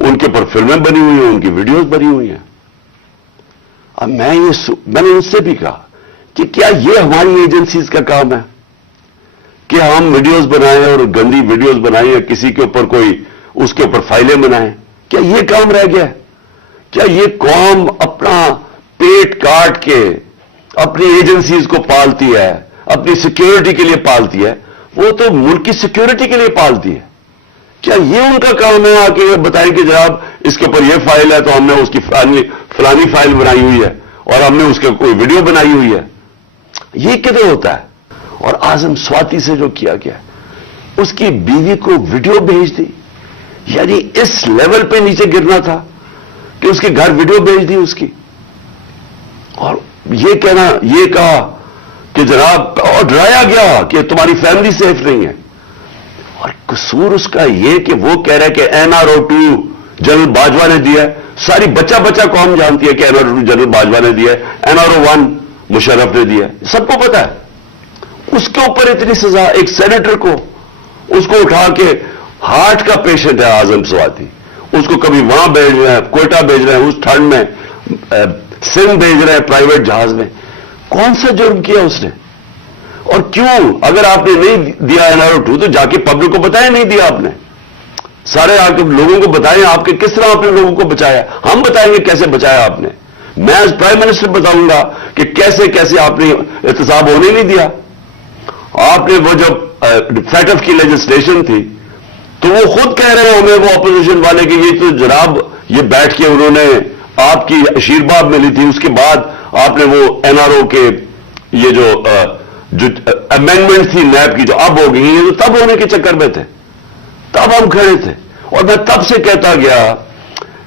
ان کے اوپر فلمیں بنی ہوئی ہیں, ان کی ویڈیوز بنی ہوئی ہیں. اب میں نے ان سے بھی کہا کہ کیا یہ ہماری ایجنسیز کا کام ہے کہ ہم ویڈیوز بنائیں اور گندی ویڈیوز بنائیں یا کسی کے اوپر کوئی اس کے اوپر فائلیں بنائیں؟ کیا یہ کام رہ گیا ہے؟ کیا یہ قوم اپنا پیٹ کاٹ کے اپنی ایجنسیز کو پالتی ہے, اپنی سیکیورٹی کے لیے پالتی ہے؟ وہ تو ملک کی سیکیورٹی کے لیے پالتی ہے. کیا یہ ان کا کام ہے آ کے بتائیں کہ جناب اس کے اوپر یہ فائل ہے تو ہم نے اس کی فلانی فائل بنائی ہوئی ہے اور ہم نے اس کے کوئی ویڈیو بنائی ہوئی ہے؟ یہ کدھر ہوتا ہے؟ اور اعظم سواتی سے جو کیا گیا, اس کی بیوی کو ویڈیو بھیج دی, یعنی اس لیول پہ نیچے گرنا تھا کہ اس کے گھر ویڈیو بھیج دی اس کی, اور یہ کہا کہ جناب, اور ڈرایا گیا کہ تمہاری فیملی سیف نہیں ہے. اور قصور اس کا یہ کہ وہ کہہ رہا ہے کہ NRO2 جنرل باجوہ نے دیا ہے. ساری بچہ قوم جانتی ہے کہ NRO2 جنرل باجوہ نے دیا ہے, NRO1 مشرف نے دیا ہے, سب کو پتا ہے. اس کے اوپر اتنی سزا, ایک سینیٹر کو, اس کو اٹھا کے, ہارٹ کا پیشنٹ ہے اعظم سواتی, اس کو کبھی وہاں بھیج رہے ہیں, کوئٹہ بھیج رہے ہیں, اس ٹھنڈ میں سندھ بھیج رہے ہیں پرائیویٹ جہاز میں. کون سا جرم کیا اس نے؟ اور کیوں؟ اگر آپ نے نہیں دیا NRO2 تو جا کے پبلک کو بتائیں نہیں دیا آپ نے. سارے آ کے لوگوں کو بتائیں آپ کے کس طرح آپ نے لوگوں کو بچایا. ہم بتائیں گے کیسے بچایا آپ نے. میں ایز پرائم منسٹر بتاؤں گا کہ کیسے آپ نے احتساب ہونے نہیں دیا. آپ نے وہ جب فیٹف کی لیجسلیشن تھی تو وہ خود کہہ رہے ہیں ہمیں وہ اپوزیشن والے کہ یہ تو جناب یہ بیٹھ کے انہوں نے آپ کی آشیرواد ملی تھی, اس کے بعد آپ نے وہ NRO کے یہ جو امینڈمنٹ تھی نیب کی جو اب ہو گئی, یہ تو تب ہونے کے چکر میں تھے, تب ہم کھڑے تھے. اور میں تب سے کہتا گیا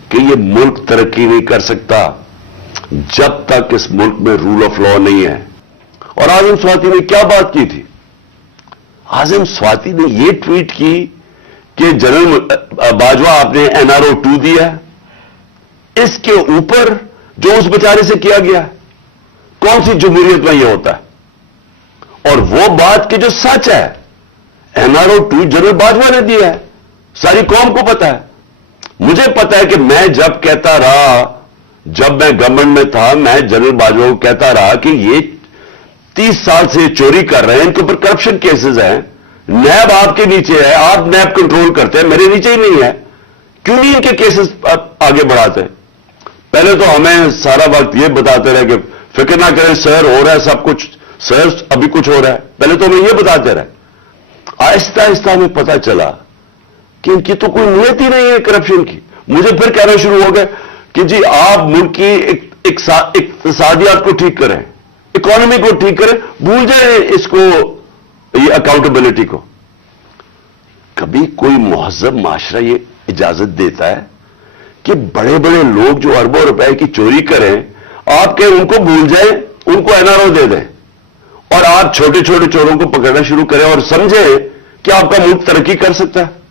کہ یہ ملک ترقی نہیں کر سکتا جب تک اس ملک میں رول آف لا نہیں ہے. اور اعظم سواتی نے کیا بات کی تھی؟ اعظم سواتی نے یہ ٹویٹ کی کہ جنرل باجوہ آپ نے NRO2 دیا, اس کے اوپر جو اس بیچارے سے کیا گیا, کون سی جمہوریت میں یہ ہوتا ہے؟ اور وہ بات کہ جو سچ ہے, NRO2 جنرل باجوہ نے دیا ہے, ساری قوم کو پتا ہے. مجھے پتا ہے کہ میں جب کہتا رہا, جب میں گورنمنٹ میں تھا, میں جنرل باجوہ کو کہتا رہا کہ یہ 30 سال سے چوری کر رہے ہیں, ان کے اوپر کرپشن کیسز ہیں, نیب آپ کے نیچے ہے, آپ نیب کنٹرول کرتے ہیں, میرے نیچے ہی نہیں ہے, کیوں نہیں ان کے کیسز آگے بڑھاتے؟ پہلے تو ہمیں سارا وقت یہ بتاتے رہے کہ فکر نہ کریں سر, ہو رہا ہے سب کچھ, سر ابھی کچھ ہو رہا ہے. پہلے تو ہمیں یہ بتاتے رہے. آہستہ آہستہ ہمیں پتا چلا کہ ان کی تو کوئی نیت ہی نہیں ہے کرپشن کی. مجھے پھر کہنا شروع ہو گیا کہ جی آپ ملک کی اقتصادیات کو ٹھیک کریں, اکانومی کو ٹھیک کریں, بھول جائیں اس کو, یہ اکاؤنٹیبلٹی کو. کبھی کوئی مہذب معاشرہ یہ اجازت دیتا ہے کہ بڑے بڑے لوگ جو اربوں روپے کی چوری کریں, آپ کہ ان کو بھول جائیں, ان کو NRO دے دیں, اور آپ چھوٹے چھوٹے چوروں کو پکڑنا شروع کریں اور سمجھیں کہ آپ کا ملک ترقی کر سکتا ہے؟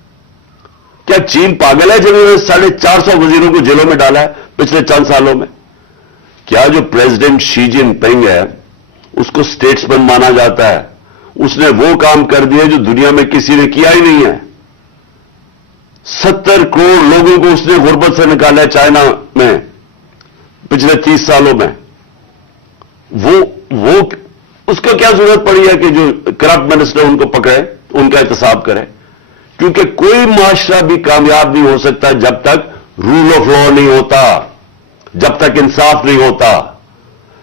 کیا چین پاگل ہے جنہوں نے 450 وزیروں کو جیلوں میں ڈالا ہے پچھلے چند سالوں میں؟ کیا جو پریزیڈنٹ شی جن پنگ ہے اس کو اسٹیٹس مین مانا جاتا ہے, اس نے وہ کام کر دیا جو دنیا میں کسی نے کیا ہی نہیں ہے. 70 کروڑ لوگوں کو اس نے غربت سے نکالا ہے چائنا میں پچھلے 30 سالوں میں. وہ اس کو کیا ضرورت پڑی ہے کہ جو کرپٹ منسٹر ان کو پکڑے, ان کا احتساب کرے؟ کیونکہ کوئی معاشرہ بھی کامیاب نہیں ہو سکتا جب تک رول آف لا نہیں ہوتا, جب تک انصاف نہیں ہوتا,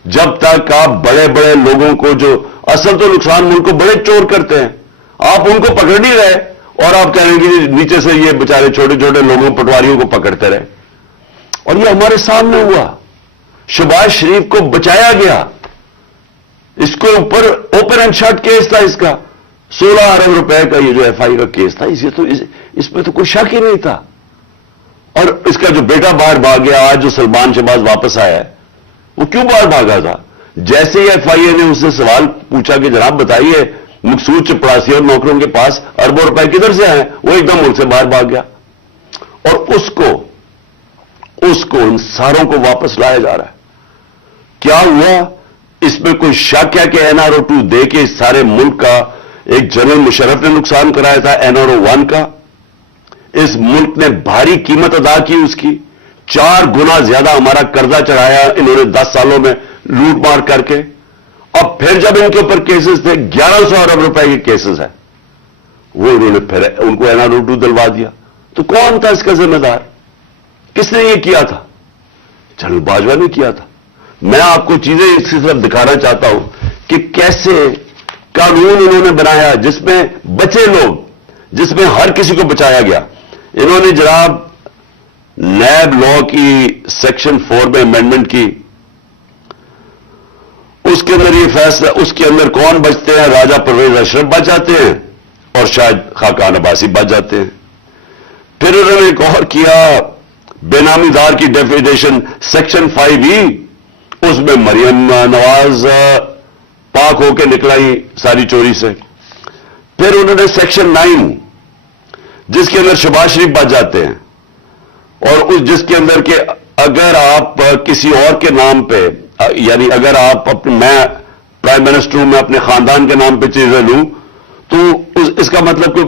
جب تک آپ بڑے بڑے لوگوں کو, جو اصل تو نقصان ملک کو بڑے چور کرتے ہیں, آپ ان کو پکڑ نہیں رہے اور آپ کہیں گے کہ نیچے سے یہ بیچارے چھوٹے چھوٹے لوگوں پٹواریوں کو پکڑتے رہے. اور یہ ہمارے سامنے ہوا. شہباز شریف کو بچایا گیا, اس کو اوپر اوپن اینڈ شٹ کیس تھا, اس کا 16 ارب روپے کا یہ جو FI کا کیس تھا, اس میں تو کوئی شک ہی نہیں تھا. اور اس کا جو بیٹا باہر بھاگ گیا, آج جو سلمان شہباز واپس آیا ہے, وہ کیوں باہر بھاگا تھا؟ جیسے ہی FIA نے اس سے سوال پوچھا کہ جناب بتائیے مقصود چپڑاسی اور نوکروں کے پاس اربوں روپے کدھر سے آئے, وہ ایک دم ملک سے باہر بھاگ گیا. اور اس کو ان ساروں کو واپس لایا جا رہا ہے. کیا ہوا؟ اس میں کوئی شک ہے کہ NRO2 دے کے اس سارے ملک کا ایک جنرل مشرف نے نقصان کرایا تھا NRO1 کا, اس ملک نے بھاری قیمت ادا کی اس کی. 4 گنا زیادہ ہمارا قرضہ چڑھایا انہوں نے 10 سالوں میں لوٹ مار کر کے. اب پھر جب ان کے اوپر کیسز تھے 1100 ارب روپے کے کیسز ہیں, وہ انہوں نے پھر ان کو NR2 دلوا دیا. تو کون تھا اس کا ذمہ دار؟ کس نے یہ کیا تھا؟ جنرل باجوہ نے کیا تھا. میں آپ کو چیزیں اس کی طرف دکھانا چاہتا ہوں کہ کیسے قانون انہوں نے بنایا جس میں بچے لوگ, جس میں ہر کسی کو بچایا گیا. انہوں نے جناب نیب لا کی سیکشن 4 میں امینڈمنٹ کی, اس کے اندر یہ فیصلہ, اس کے اندر کون بچتے ہیں؟ راجہ پرویز اشرف بچ جاتے ہیں اور شاید خاقان عباسی بچ جاتے ہیں. پھر انہوں نے ایک اور کیا, بے نامی دار کی ڈیفینیشن سیکشن 5E, اس میں مریم نواز پاک ہو کے نکلائی ساری چوری سے. پھر انہوں نے سیکشن 9 جس کے اندر شہباز شریف بچ جاتے ہیں, اور اس جس کے اندر کہ اگر آپ کسی اور کے نام پہ, یعنی اگر آپ میں پرائم منسٹر ہوں, میں اپنے خاندان کے نام پہ چیزیں لوں تو اس کا مطلب کہ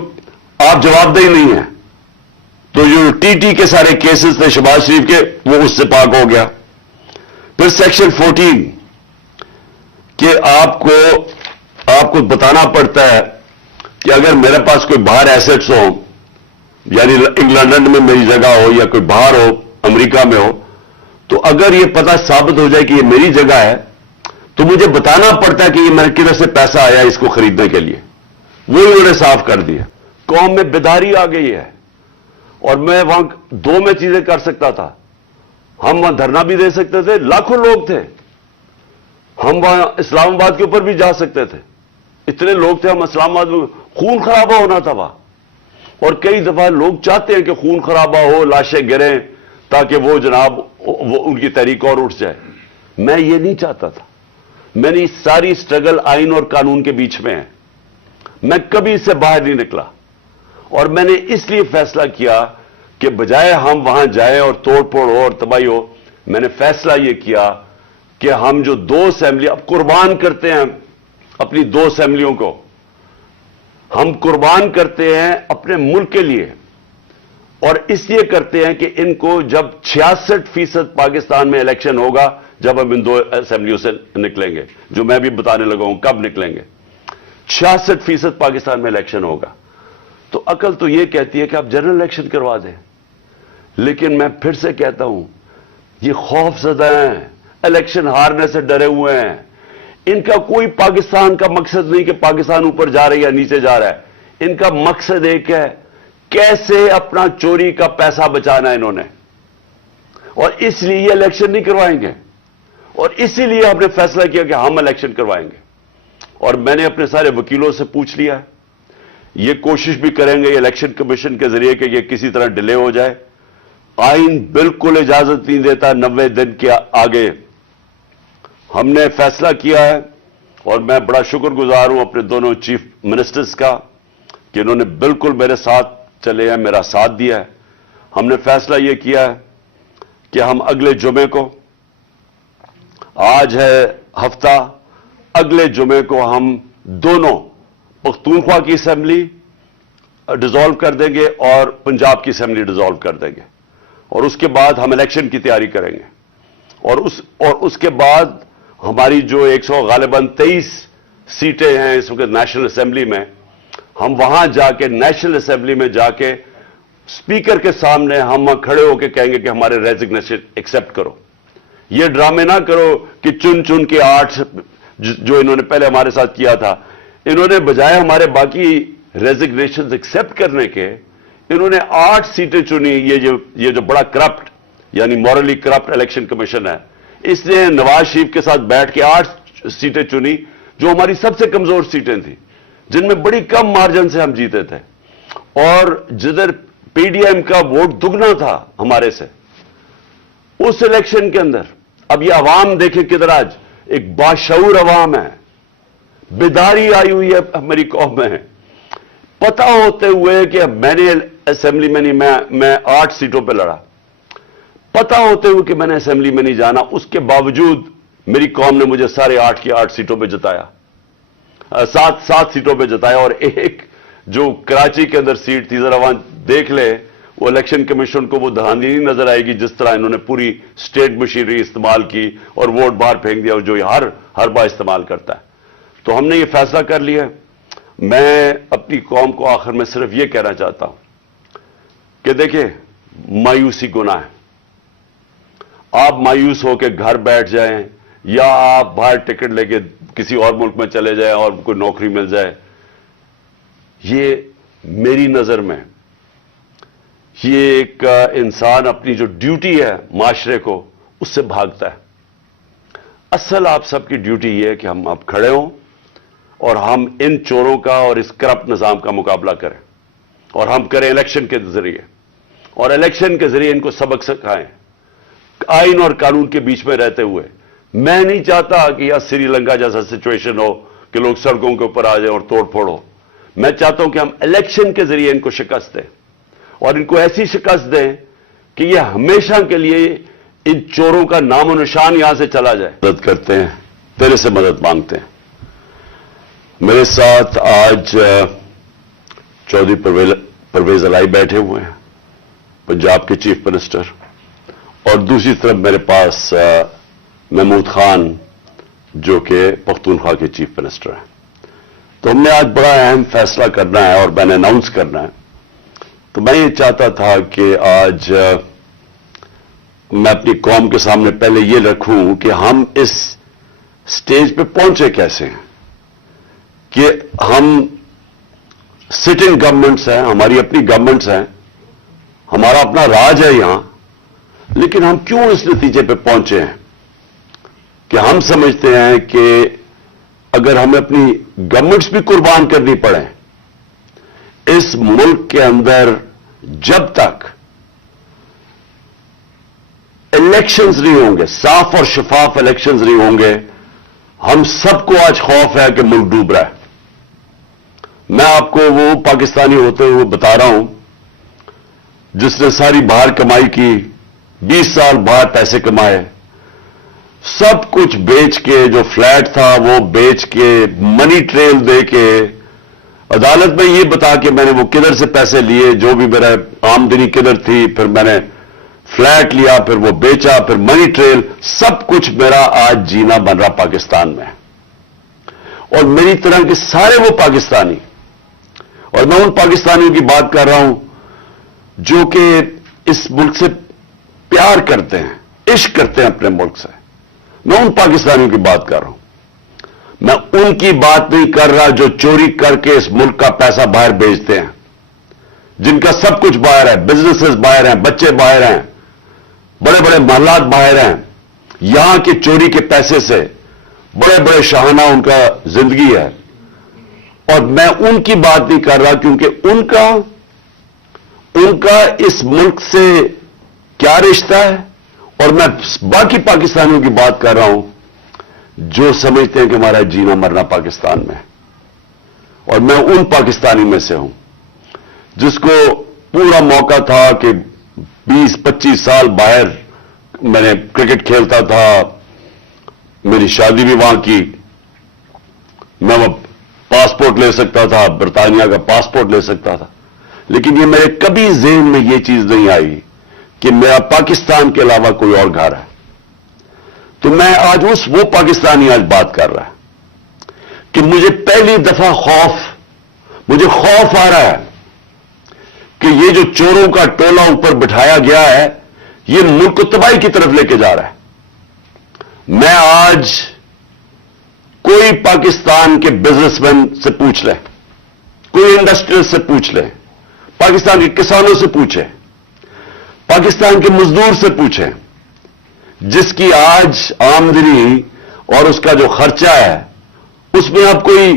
آپ جواب دہی نہیں ہیں. تو جو TT کے سارے کیسز تھے شہباز شریف کے, وہ اس سے پاک ہو گیا. پھر سیکشن 14 کہ آپ کو بتانا پڑتا ہے کہ اگر میرے پاس کوئی باہر ایسٹس ہو, یعنی انگلینڈ میں میری جگہ ہو یا کوئی باہر ہو, امریکہ میں ہو, تو اگر یہ پتہ ثابت ہو جائے کہ یہ میری جگہ ہے تو مجھے بتانا پڑتا ہے کہ یہ میرے کدھر سے پیسہ آیا اس کو خریدنے کے لیے. وہ انہوں نے صاف کر دیا. قوم میں بیداری آ گئی ہے, اور میں وہاں 2 میں چیزیں کر سکتا تھا. ہم وہاں دھرنا بھی دے سکتے تھے, لاکھوں لوگ تھے. ہم وہاں اسلام آباد کے اوپر بھی جا سکتے تھے, اتنے لوگ تھے. ہم اسلام آباد میں خون خرابہ ہونا تھا وہاں, اور کئی دفعہ لوگ چاہتے ہیں کہ خون خرابہ ہو, لاشیں گریں, تاکہ وہ جناب ان کی تحریک اور اٹھ جائے. میں یہ نہیں چاہتا تھا. میں نے ساری سٹرگل آئین اور قانون کے بیچ میں ہے. میں کبھی اس سے باہر نہیں نکلا, اور میں نے اس لیے فیصلہ کیا کہ بجائے ہم وہاں جائیں اور توڑ پھوڑ ہو اور تباہی ہو, میں نے فیصلہ یہ کیا کہ ہم جو 2 اسمبلی اب قربان کرتے ہیں اپنی 2 اسمبلیوں کو, ہم قربان کرتے ہیں اپنے ملک کے لیے, اور اس لیے کرتے ہیں کہ ان کو جب 66% پاکستان میں الیکشن ہوگا, جب ہم ان 2 اسمبلیوں سے نکلیں گے, جو میں بھی بتانے لگا ہوں کب نکلیں گے, 66% پاکستان میں الیکشن ہوگا, تو عقل تو یہ کہتی ہے کہ آپ جنرل الیکشن کروا دیں. لیکن میں پھر سے کہتا ہوں, یہ خوف زدہ ہیں, الیکشن ہارنے سے ڈرے ہوئے ہیں. ان کا کوئی پاکستان کا مقصد نہیں کہ پاکستان اوپر جا رہا ہے یا نیچے جا رہا ہے. ان کا مقصد ایک ہے, کیسے اپنا چوری کا پیسہ بچانا ہے انہوں نے, اور اس لیے یہ الیکشن نہیں کروائیں گے. اور اسی لیے ہم نے فیصلہ کیا کہ ہم الیکشن کروائیں گے. اور میں نے اپنے سارے وکیلوں سے پوچھ لیا ہے, یہ کوشش بھی کریں گے الیکشن کمیشن کے ذریعے کہ یہ کسی طرح ڈیلے ہو جائے. آئین بالکل اجازت نہیں دیتا 90 دن کے آگے. ہم نے فیصلہ کیا ہے, اور میں بڑا شکر گزار ہوں اپنے دونوں چیف منسٹرز کا کہ انہوں نے بالکل میرے ساتھ چلے ہیں, میرا ساتھ دیا ہے. ہم نے فیصلہ یہ کیا ہے کہ ہم اگلے جمعے کو, آج ہے ہفتہ, اگلے جمعے کو ہم دونوں پختونخوا کی اسمبلی ڈیزالو کر دیں گے اور پنجاب کی اسمبلی ڈیزالو کر دیں گے, اور اس کے بعد ہم الیکشن کی تیاری کریں گے. اور اس کے بعد ہماری جو 100 غالباً 23 سیٹیں ہیں اس وقت نیشنل اسمبلی میں, ہم وہاں جا کے نیشنل اسمبلی میں جا کے اسپیکر کے سامنے ہم کھڑے ہو کے کہیں گے کہ ہمارے ریزگنیشن ایکسپٹ کرو. یہ ڈرامے نہ کرو کہ چن کے 8 جو انہوں نے پہلے ہمارے ساتھ کیا تھا, انہوں نے بجائے ہمارے باقی ریزگنیشن ایکسپٹ کرنے کے, انہوں نے 8 سیٹیں چنی. یہ جو بڑا کرپٹ یعنی مورلی کرپٹ الیکشن کمیشن ہے, اس نے نواز شریف کے ساتھ بیٹھ کے 8 سیٹیں چنی جو ہماری سب سے کمزور سیٹیں تھیں, جن میں بڑی کم مارجن سے ہم جیتے تھے, اور جدھر PDM کا ووٹ دگنا تھا ہمارے سے اس الیکشن کے اندر. اب یہ عوام دیکھیں کدھر, آج ایک باشعور عوام ہے, بیداری آئی ہوئی ہے ہماری قوم میں. پتہ ہوتے ہوئے کہ میں نے اسمبلی میں نہیں, میں 8 سیٹوں پہ لڑا, پتہ ہوتے ہوئے کہ میں نے اسمبلی میں نہیں جانا, اس کے باوجود میری قوم نے مجھے سارے 8 کی 8 سیٹوں پہ جتایا, 7 سیٹوں پہ جتایا. اور ایک جو کراچی کے اندر سیٹ تھی, ذرا وہاں دیکھ لے وہ الیکشن کمیشن کو وہ دھاندلی نہیں نظر آئے گی جس طرح انہوں نے پوری اسٹیٹ مشینری استعمال کی اور ووٹ باہر پھینک دیا، اور جو ہر بار استعمال کرتا ہے. تو ہم نے یہ فیصلہ کر لیا. میں اپنی قوم کو آخر میں صرف یہ کہنا چاہتا ہوں کہ دیکھیں، مایوسی گناہ ہے. آپ مایوس ہو کے گھر بیٹھ جائیں یا آپ باہر ٹکٹ لے کے کسی اور ملک میں چلے جائیں اور کوئی نوکری مل جائے، یہ میری نظر میں یہ ایک انسان اپنی جو ڈیوٹی ہے معاشرے کو اس سے بھاگتا ہے. اصل آپ سب کی ڈیوٹی یہ ہے کہ ہم اب کھڑے ہوں اور ہم ان چوروں کا اور اس کرپٹ نظام کا مقابلہ کریں، اور ہم کریں الیکشن کے ذریعے، اور الیکشن کے ذریعے ان کو سبق سکھائیں آئین اور قانون کے بیچ میں رہتے ہوئے. میں نہیں چاہتا کہ یہاں سری لنکا جیسا سچویشن ہو کہ لوگ سڑکوں کے اوپر آ جائیں اور توڑ پھوڑ ہو. میں چاہتا ہوں کہ ہم الیکشن کے ذریعے ان کو شکست دیں، اور ان کو ایسی شکست دیں کہ یہ ہمیشہ کے لیے ان چوروں کا نام و نشان یہاں سے چلا جائے. مدد کرتے ہیں، تیرے سے مدد مانگتے ہیں. میرے ساتھ آج چودھری پرویز الائی بیٹھے ہوئے ہیں، پنجاب کے چیف منسٹر، اور دوسری طرف میرے پاس محمود خان جو کہ پختونخوا کے چیف منسٹر ہیں. تو ہم نے آج بڑا اہم فیصلہ کرنا ہے اور میں نے اناؤنس کرنا ہے. تو میں یہ چاہتا تھا کہ آج میں اپنی قوم کے سامنے پہلے یہ رکھوں کہ ہم اس سٹیج پہ پہنچے کیسے ہیں، کہ ہم سٹنگ گورنمنٹس ہیں، ہماری اپنی گورنمنٹس ہیں، ہمارا اپنا راج ہے یہاں، لیکن ہم کیوں اس نتیجے پہ پہنچے ہیں کہ ہم سمجھتے ہیں کہ اگر ہمیں اپنی گورنمنٹس بھی قربان کرنی پڑے اس ملک کے اندر، جب تک الیکشنز نہیں ہوں گے، صاف اور شفاف الیکشنز نہیں ہوں گے، ہم سب کو آج خوف ہے کہ ملک ڈوب رہا ہے. میں آپ کو وہ پاکستانی ہوتے ہوئے بتا رہا ہوں جس نے ساری باہر کمائی کی، 20 سال باہر پیسے کمائے، سب کچھ بیچ کے، جو فلیٹ تھا وہ بیچ کے، منی ٹریل دے کے، عدالت میں یہ بتا کہ میں نے وہ کدھر سے پیسے لیے، جو بھی میرا آمدنی کدھر تھی، پھر میں نے فلیٹ لیا، پھر وہ بیچا، پھر منی ٹریل، سب کچھ میرا آج جینا بن رہا پاکستان میں. اور میری طرح کے سارے وہ پاکستانی، اور میں ان پاکستانیوں کی بات کر رہا ہوں جو کہ اس ملک سے پیار کرتے ہیں، عشق کرتے ہیں اپنے ملک سے، میں ان پاکستانیوں کی بات کر رہا ہوں. میں ان کی بات نہیں کر رہا جو چوری کر کے اس ملک کا پیسہ باہر بیچتے ہیں، جن کا سب کچھ باہر ہے، بزنسز باہر ہیں، بچے باہر ہیں، بڑے بڑے محلات باہر ہیں، یہاں کے چوری کے پیسے سے بڑے بڑے شاہانہ ان کا زندگی ہے. اور میں ان کی بات نہیں کر رہا کیونکہ ان کا اس ملک سے کیا رشتہ ہے، اور میں باقی پاکستانیوں کی بات کر رہا ہوں جو سمجھتے ہیں کہ ہمارا جینا مرنا پاکستان میں. اور میں ان پاکستانی میں سے ہوں جس کو پورا موقع تھا کہ 20-25 سال باہر میں نے کرکٹ کھیلتا تھا، میری شادی بھی وہاں کی، میں پاسپورٹ لے سکتا تھا، برطانیہ کا پاسپورٹ لے سکتا تھا، لیکن یہ میرے کبھی ذہن میں یہ چیز نہیں آئی کہ میرا پاکستان کے علاوہ کوئی اور گھر ہے. تو میں آج وہ پاکستانی آج بات کر رہا ہے کہ مجھے پہلی دفعہ مجھے خوف آ رہا ہے کہ یہ جو چوروں کا ٹولہ اوپر بٹھایا گیا ہے یہ ملک کو تباہی کی طرف لے کے جا رہا ہے. میں آج کوئی پاکستان کے بزنس مین سے پوچھ لے، کوئی انڈسٹریل سے پوچھ لے، پاکستان کے کسانوں سے پوچھے، پاکستان کے مزدور سے پوچھیں، جس کی آج آمدنی اور اس کا جو خرچہ ہے اس میں اب کوئی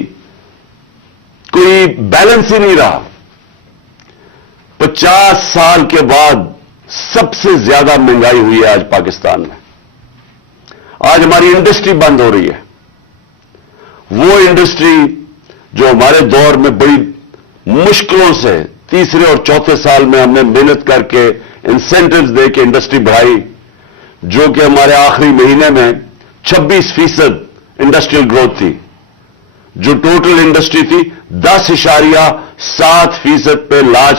بیلنس ہی نہیں رہا. 50 سال کے بعد سب سے زیادہ مہنگائی ہوئی ہے آج پاکستان میں. آج ہماری انڈسٹری بند ہو رہی ہے، وہ انڈسٹری جو ہمارے دور میں بڑی مشکلوں سے تیسرے اور چوتھے سال میں ہم نے محنت کر کے انسینٹیوز دے کے انڈسٹری بڑھائی، جو کہ ہمارے آخری مہینے میں 26% انڈسٹریل گروتھ تھی، جو ٹوٹل انڈسٹری تھی 10.7% پہ لارج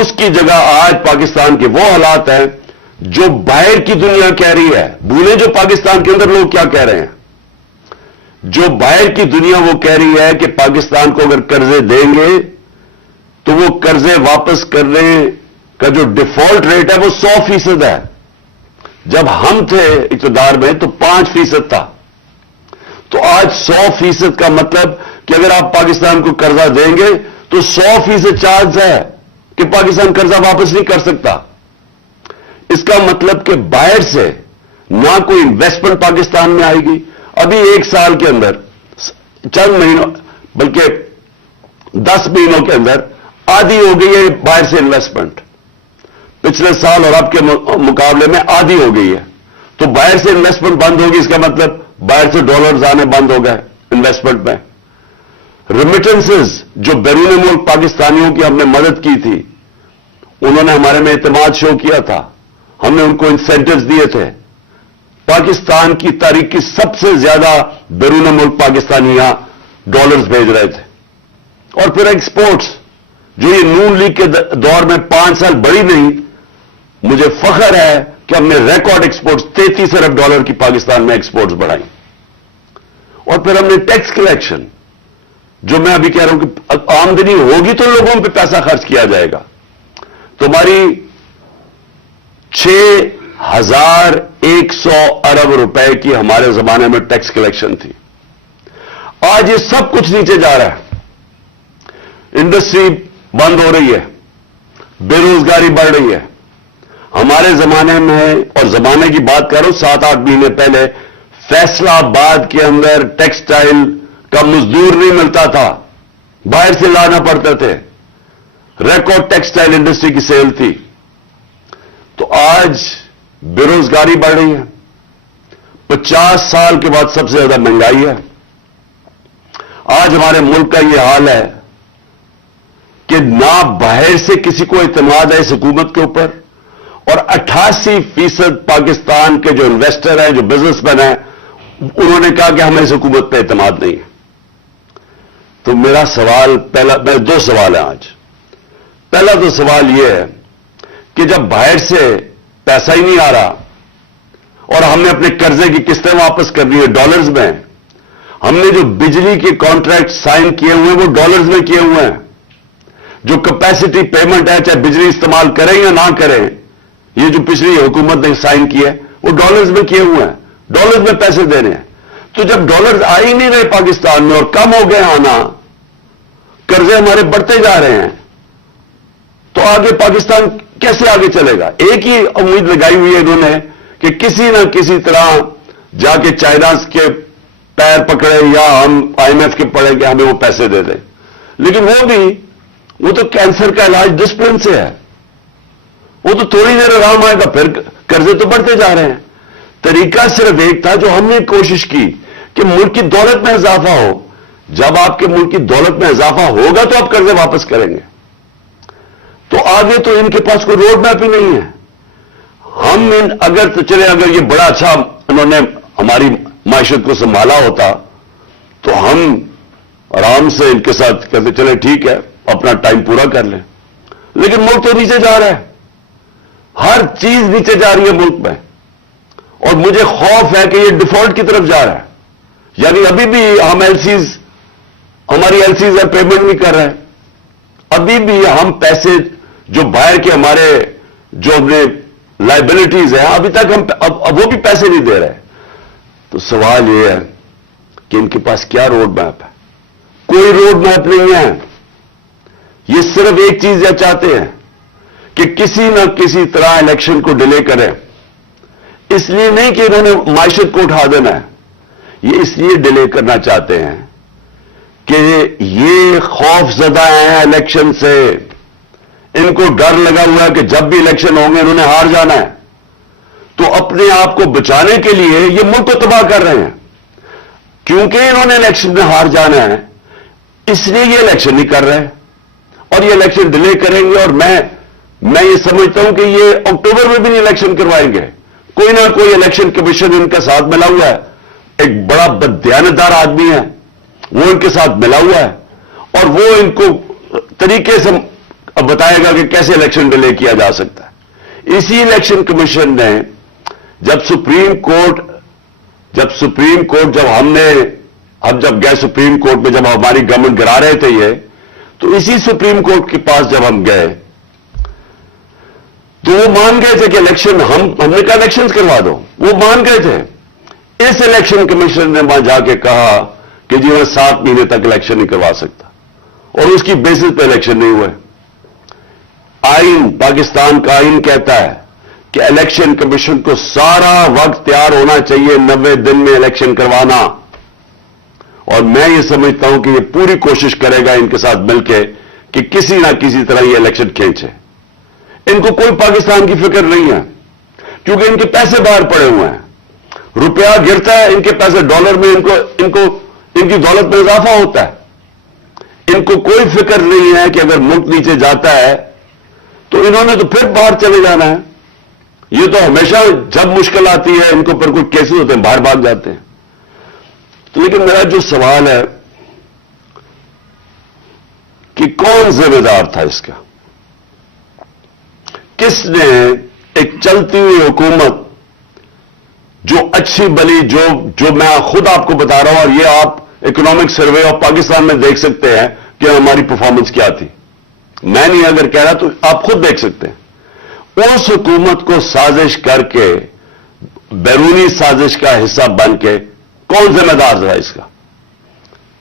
اس کی جگہ آج پاکستان کے وہ حالات ہیں جو باہر کی دنیا کہہ رہی ہے. بھولیں جو پاکستان کے اندر لوگ کیا کہہ رہے ہیں. جو باہر کی دنیا وہ کہہ رہی ہے کہ پاکستان کو اگر قرضے دیں گے تو وہ قرضے واپس کرنے کا جو ڈیفالٹ ریٹ ہے وہ 100% ہے. جب ہم تھے اقتدار میں تو 5% تھا. تو آج 100% کا مطلب کہ اگر آپ پاکستان کو قرضہ دیں گے تو 100% چانس ہے کہ پاکستان قرضہ واپس نہیں کر سکتا. اس کا مطلب کہ باہر سے نہ کوئی انویسٹمنٹ پاکستان میں آئے گی. ابھی 1 سال کے اندر چند مہینوں بلکہ 10 مہینوں کے اندر آدھی ہو گئی ہے باہر سے انویسٹمنٹ. پچھلے سال اور اب کے مقابلے میں آدھی ہو گئی ہے. تو باہر سے انویسٹمنٹ بند ہوگی. اس کا مطلب باہر سے ڈالرز آنے بند ہو گئے انویسٹمنٹ میں. ریمیٹنسز جو بیرون ملک پاکستانیوں کی ہم نے مدد کی تھی, انہوں نے ہمارے میں اعتماد شو کیا تھا, ہم نے ان کو انسینٹوز دیے تھے. پاکستان کی تاریخ کی سب سے زیادہ بیرون ملک پاکستانی یہاں ڈالرز بھیج رہے تھے. اور پھر ایکسپورٹس جو یہ نون لیگ کے دور میں 5 سال بڑھی نہیں, مجھے فخر ہے کہ ہم نے ریکارڈ ایکسپورٹس $33 ارب کی پاکستان میں ایکسپورٹس بڑھائی. اور پھر ہم نے ٹیکس کلیکشن, جو میں ابھی کہہ رہا ہوں کہ آمدنی ہوگی تو لوگوں پہ پیسہ خرچ کیا جائے گا. تو ہماری 6,100 ارب روپے کی ہمارے زمانے میں ٹیکس کلیکشن تھی. آج یہ سب کچھ نیچے جا رہا ہے. انڈسٹری بند ہو رہی ہے, بے روزگاری بڑھ رہی ہے. ہمارے زمانے میں, اور زمانے کی بات کر رہا ہوں 7-8 مہینے پہلے, فیصلہ آباد کے اندر ٹیکسٹائل کا مزدور نہیں ملتا تھا, باہر سے لانا پڑتے تھے. ریکارڈ ٹیکسٹائل انڈسٹری کی سیل تھی. تو آج بے روزگاری بڑھ رہی ہے. 50 سال کے بعد سب سے زیادہ مہنگائی ہے. آج ہمارے ملک کا یہ حال ہے کہ نہ باہر سے کسی کو اعتماد ہے اس حکومت کے اوپر, اور 88% پاکستان کے جو انویسٹر ہیں, جو بزنس مین ہیں, انہوں نے کہا کہ ہمیں اس حکومت پہ اعتماد نہیں ہے. تو میرا سوال میرے 2 سوال ہیں آج. پہلا تو سوال یہ ہے کہ جب باہر سے پیسہ ہی نہیں آ رہا اور ہم نے اپنے قرضے کی قسطیں واپس کرنی ہے ڈالرز میں, ہم نے جو بجلی کے کانٹریکٹ سائن کیے ہوئے ہیں وہ ڈالرز میں کیے ہوئے ہیں. جو کیپیسٹی پیمنٹ ہے, چاہے بجلی استعمال کریں یا نہ کریں, یہ جو پچھلی حکومت نے سائن کیا ہے وہ ڈالرز میں کیے ہوئے ہیں, ڈالرز میں پیسے دینے ہیں. تو جب ڈالرز آ ہی نہیں رہے پاکستان میں اور کم ہو گئے آنا, قرضے ہمارے بڑھتے جا رہے ہیں, تو آگے پاکستان کیسے آگے چلے گا؟ ایک ہی امید لگائی ہوئی ہے انہوں نے کہ کسی نہ کسی طرح جا کے چائنا کے پیر پکڑے یا ہم IMF کے پڑے کہ ہمیں وہ پیسے دے دیں. لیکن وہ تو کینسر کا علاج ڈسپلن سے ہے. وہ تو تھوڑی دیر آرام آئے گا, پھر قرضے تو بڑھتے جا رہے ہیں. طریقہ صرف ایک تھا جو ہم نے کوشش کی کہ ملک کی دولت میں اضافہ ہو. جب آپ کے ملک کی دولت میں اضافہ ہوگا تو آپ قرضے واپس کریں گے. تو آگے تو ان کے پاس کوئی روڈ میپ ہی نہیں ہے. ہم اگر یہ بڑا اچھا انہوں نے ہماری معیشت کو سنبھالا ہوتا تو ہم آرام سے ان کے ساتھ کہتے چلے ٹھیک ہے اپنا ٹائم پورا کر لیں. لیکن ملک تو نیچے جا رہا ہے, ہر چیز نیچے جا رہی ہے ملک میں, اور مجھے خوف ہے کہ یہ ڈیفالٹ کی طرف جا رہا ہے. یعنی ابھی بھی ہم ہماری ایلسیز پیمنٹ نہیں کر رہے ہیں. ابھی بھی ہم پیسے جو باہر کے ہمارے جو اپنے لائبلٹیز ہیں ابھی تک ہم اب وہ بھی پیسے نہیں دے رہے. تو سوال یہ ہے کہ ان کے پاس کیا روڈ میپ ہے؟ کوئی روڈ میپ نہیں ہے. یہ صرف ایک چیز یہ چاہتے ہیں کہ کسی نہ کسی طرح الیکشن کو ڈیلے کریں. اس لیے نہیں کہ انہوں نے معیشت کو اٹھا دینا ہے, یہ اس لیے ڈیلے کرنا چاہتے ہیں کہ یہ خوف زدہ ہیں الیکشن سے. ان کو ڈر لگا ہوا ہے کہ جب بھی الیکشن ہوں گے انہوں نے ہار جانا ہے. تو اپنے آپ کو بچانے کے لیے یہ ملک کو تباہ کر رہے ہیں. کیونکہ انہوں نے الیکشن میں ہار جانا ہے اس لیے یہ الیکشن نہیں کر رہے, اور یہ الیکشن ڈیلے کریں گے. اور میں یہ سمجھتا ہوں کہ یہ اکتوبر میں بھی نہیں الیکشن کروائیں گے. کوئی نہ کوئی الیکشن کمیشن ان کا ساتھ ملا ہوا ہے, ایک بڑا بددیانتدار آدمی ہے وہ ان کے ساتھ ملا ہوا ہے, اور وہ ان کو طریقے سے اب بتائے گا کہ کیسے الیکشن ڈیلے کیا جا سکتا ہے. اسی الیکشن کمیشن نے جب سپریم کورٹ جب گئے سپریم کورٹ میں، جب ہماری گورنمنٹ گرا رہے تھے یہ، تو اسی سپریم کورٹ کے پاس جب ہم گئے تو وہ مان گئے تھے کہ الیکشن ہم نے کہا الیکشن کروا دو، وہ مان گئے تھے. اس الیکشن کمیشن نے وہاں جا کے کہا کہ جی میں 7 مہینے تک الیکشن نہیں کروا سکتا، اور اس کی بیسس پہ الیکشن نہیں ہوئے. آئین، پاکستان کا آئین کہتا ہے کہ الیکشن کمیشن کو سارا وقت تیار ہونا چاہیے 90 دن میں الیکشن کروانا، اور میں یہ سمجھتا ہوں کہ یہ پوری کوشش کرے گا ان کے ساتھ مل کے کہ کسی نہ کسی طرح یہ الیکشن کھینچے. ان کو کوئی پاکستان کی فکر نہیں ہے، کیونکہ ان کے پیسے باہر پڑے ہوئے ہیں. روپیہ گرتا ہے، ان کے پیسے ڈالر میں، ان کی دولت میں اضافہ ہوتا ہے. ان کو کوئی فکر نہیں ہے کہ اگر ملک نیچے جاتا ہے تو انہوں نے تو پھر باہر چلے جانا ہے. یہ تو ہمیشہ جب مشکل آتی ہے ان کو پھر کوئی کیسز ہوتے ہیں، باہر بھاگ جاتے ہیں. تو لیکن میرا جو سوال ہے کہ کون ذمہ دار تھا اس کا؟ کس نے ایک چلتی ہوئی حکومت جو اچھی بلی، جو میں خود آپ کو بتا رہا ہوں، اور یہ آپ اکنامک سروے آف پاکستان میں دیکھ سکتے ہیں کہ ہماری پرفارمنس کیا تھی. میں نہیں اگر کہہ رہا تو آپ خود دیکھ سکتے ہیں. اس حکومت کو سازش کر کے، بیرونی سازش کا حصہ بن کے، کون ذمہ دار تھا اس کا؟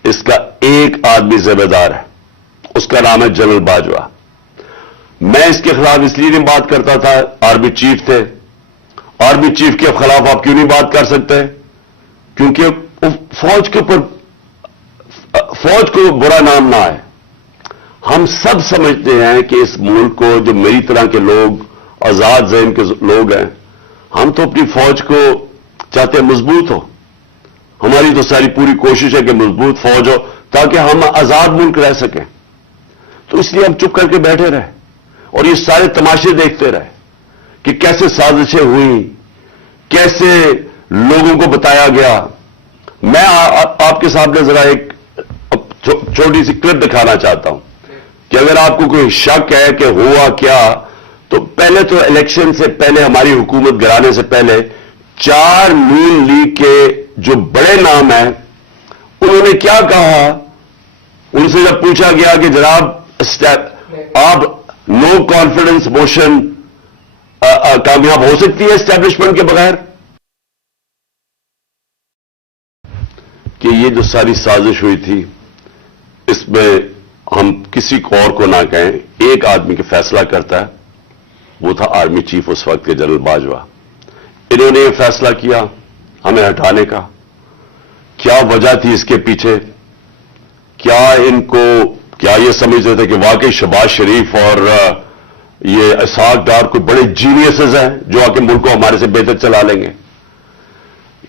اس کا ایک آدمی ذمہ دار ہے، اس کا نام ہے جنرل باجوہ. میں اس کے خلاف اس لیے نہیں بات کرتا تھا، آرمی چیف تھے. آرمی چیف کے خلاف آپ کیوں نہیں بات کر سکتے؟ کیونکہ فوج کو برا نام نہ آئے. ہم سب سمجھتے ہیں کہ اس ملک کو، جو میری طرح کے لوگ، آزاد ذہن کے لوگ ہیں، ہم تو اپنی فوج کو چاہتے ہیں مضبوط ہو. ہماری تو ساری پوری کوشش ہے کہ مضبوط فوج ہو تاکہ ہم آزاد ملک رہ سکیں. تو اس لیے ہم چپ کر کے بیٹھے رہے اور یہ سارے تماشے دیکھتے رہے کہ کیسے سازشیں ہوئیں، کیسے لوگوں کو بتایا گیا. میں آپ کے سامنے ذرا ایک چھوٹی سی کلپ دکھانا چاہتا ہوں کہ اگر آپ کو کوئی شک ہے کہ ہوا کیا، تو پہلے تو الیکشن سے پہلے، ہماری حکومت گرانے سے پہلے، 4 نون لیگ کے جو بڑے نام ہیں انہوں نے کیا کہا. ان سے جب پوچھا گیا کہ جناب آپ نو کانفیڈنس موشن کامیاب ہو سکتی ہے اسٹیبلشمنٹ کے بغیر، کہ یہ جو ساری سازش ہوئی تھی اس میں ہم کسی کو اور کو نہ کہیں، ایک آدمی کے فیصلہ کرتا ہے، وہ تھا آرمی چیف اس وقت کے جنرل باجوہ. انہوں نے یہ فیصلہ کیا ہمیں ہٹانے کا. کیا وجہ تھی اس کے پیچھے؟ کیا یہ سمجھتے تھے کہ واقعی شہباز شریف اور یہ اسحاق ڈار کوئی بڑے جینیسز ہیں جو آ کے ملک کو ہمارے سے بہتر چلا لیں گے؟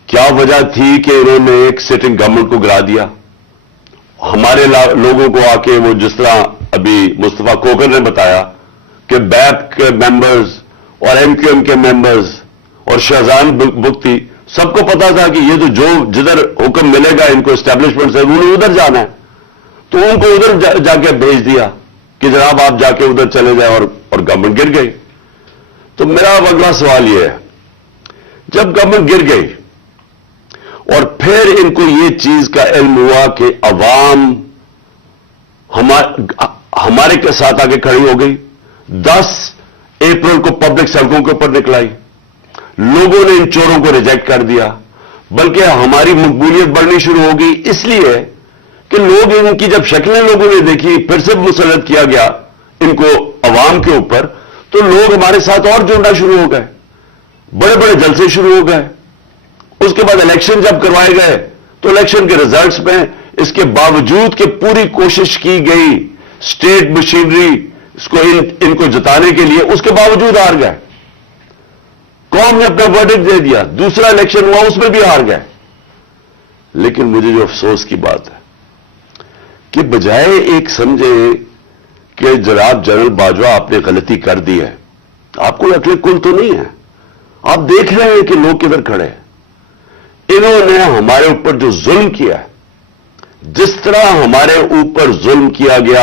کیا وجہ تھی کہ انہوں نے ایک سٹنگ گورنمنٹ کو گرا دیا؟ ہمارے لوگوں کو آ کے، وہ جس طرح ابھی مصطفیٰ کوکر نے بتایا کہ بیپ کے ممبرز اور ایم کیو ایم کے ممبرز اور شہزان بگٹی، سب کو پتا تھا کہ یہ تو جدھر حکم ملے گا ان کو اسٹیبلشمنٹ سے، انہوں نے ادھر جانا ہے، تو ان کو ادھر جا کے بھیج دیا کہ جناب آپ جا کے ادھر چلے جائیں، اور گورنمنٹ گر گئی. تو میرا اگلا سوال یہ ہے، جب گورنمنٹ گر گئی اور پھر ان کو یہ چیز کا علم ہوا کہ عوام ہمارے کے ساتھ آگے کھڑی ہو گئی، 10 اپریل کو پبلک سڑکوں کے اوپر نکلائی، لوگوں نے ان چوروں کو ریجیکٹ کر دیا، بلکہ ہماری مقبولیت بڑھنی شروع ہو گئی اس لیے کہ لوگ ان کی جب شکلیں لوگوں نے دیکھی، پھر سے مسلط کیا گیا ان کو عوام کے اوپر، تو لوگ ہمارے ساتھ اور جڑنا شروع ہو گئے، بڑے بڑے جلسے شروع ہو گئے. اس کے بعد الیکشن جب کروائے گئے تو الیکشن کے ریزلٹس میں اس کے باوجود کہ پوری کوشش کی گئی اسٹیٹ مشینری اس کو ان کو جتانے کے لیے، اس کے باوجود ہار گئے. قوم نے اپنا ورڈکٹ دے دیا، دوسرا الیکشن ہوا اس میں بھی ہار گئے. لیکن مجھے جو افسوس کی بات ہے کہ بجائے ایک سمجھے کہ جناب جنرل باجوہ آپ نے غلطی کر دی ہے، آپ کو عقل کل تو نہیں ہے، آپ دیکھ رہے ہیں کہ لوگ کدھر کھڑے ہیں. انہوں نے ہمارے اوپر جو ظلم کیا ہے، جس طرح ہمارے اوپر ظلم کیا گیا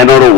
NRO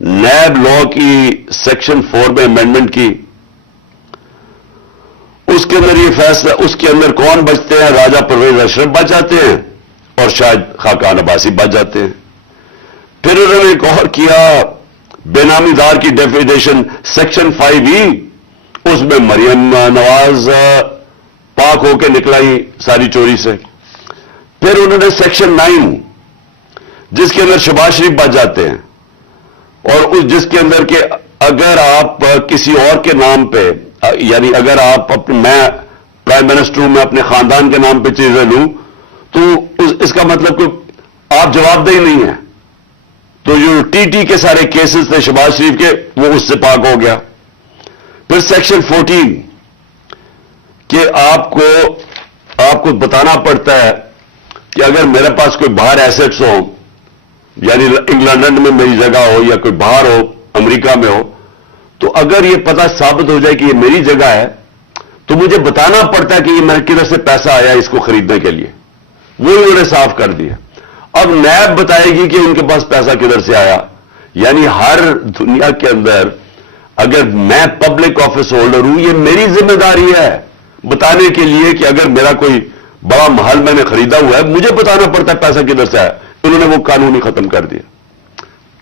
نیب لا کی سیکشن 4 میں امینڈمنٹ کی. اس کے اندر یہ فیصلہ، اس کے اندر کون بچتے ہیں؟ راجہ پرویز اشرف بچ جاتے ہیں اور شاید خاقان عباسی بچ جاتے ہیں. پھر انہوں نے ایک اور کیا، بے نامی دار کی ڈیفینیشن سیکشن 5E، اس میں مریم نواز پاک ہو کے نکلائی ساری چوری سے. پھر انہوں نے سیکشن 9 جس کے اندر شہباز شریف بچ جاتے ہیں، اور اس جس کے اندر کہ اگر آپ کسی اور کے نام پہ، یعنی اگر آپ میں پرائم منسٹر ہوں، میں اپنے خاندان کے نام پہ چیزیں لوں تو اس کا مطلب کہ آپ جواب دہی نہیں ہیں. تو جو ٹی کے سارے کیسز تھے شہباز شریف کے، وہ اس سے پاک ہو گیا. پھر سیکشن 14 کہ آپ کو بتانا پڑتا ہے کہ اگر میرے پاس کوئی باہر ایسٹس ہوں، یعنی انگلینڈ میں میری جگہ ہو یا کوئی باہر ہو، امریکہ میں ہو، تو اگر یہ پتہ ثابت ہو جائے کہ یہ میری جگہ ہے تو مجھے بتانا پڑتا ہے کہ یہ میرے کدھر سے پیسہ آیا اس کو خریدنے کے لیے. وہ انہوں نے صاف کر دیا. اب نیب بتائے گی کہ ان کے پاس پیسہ کدھر سے آیا. یعنی ہر دنیا کے اندر اگر میں پبلک آفس ہولڈر ہوں، یہ میری ذمہ داری ہے بتانے کے لیے کہ اگر میرا کوئی بڑا محل میں نے خریدا ہوا ہے، مجھے بتانا پڑتا ہے پیسہ کدھر سے آیا. انہوں نے وہ قانون ہی ختم کر دیا.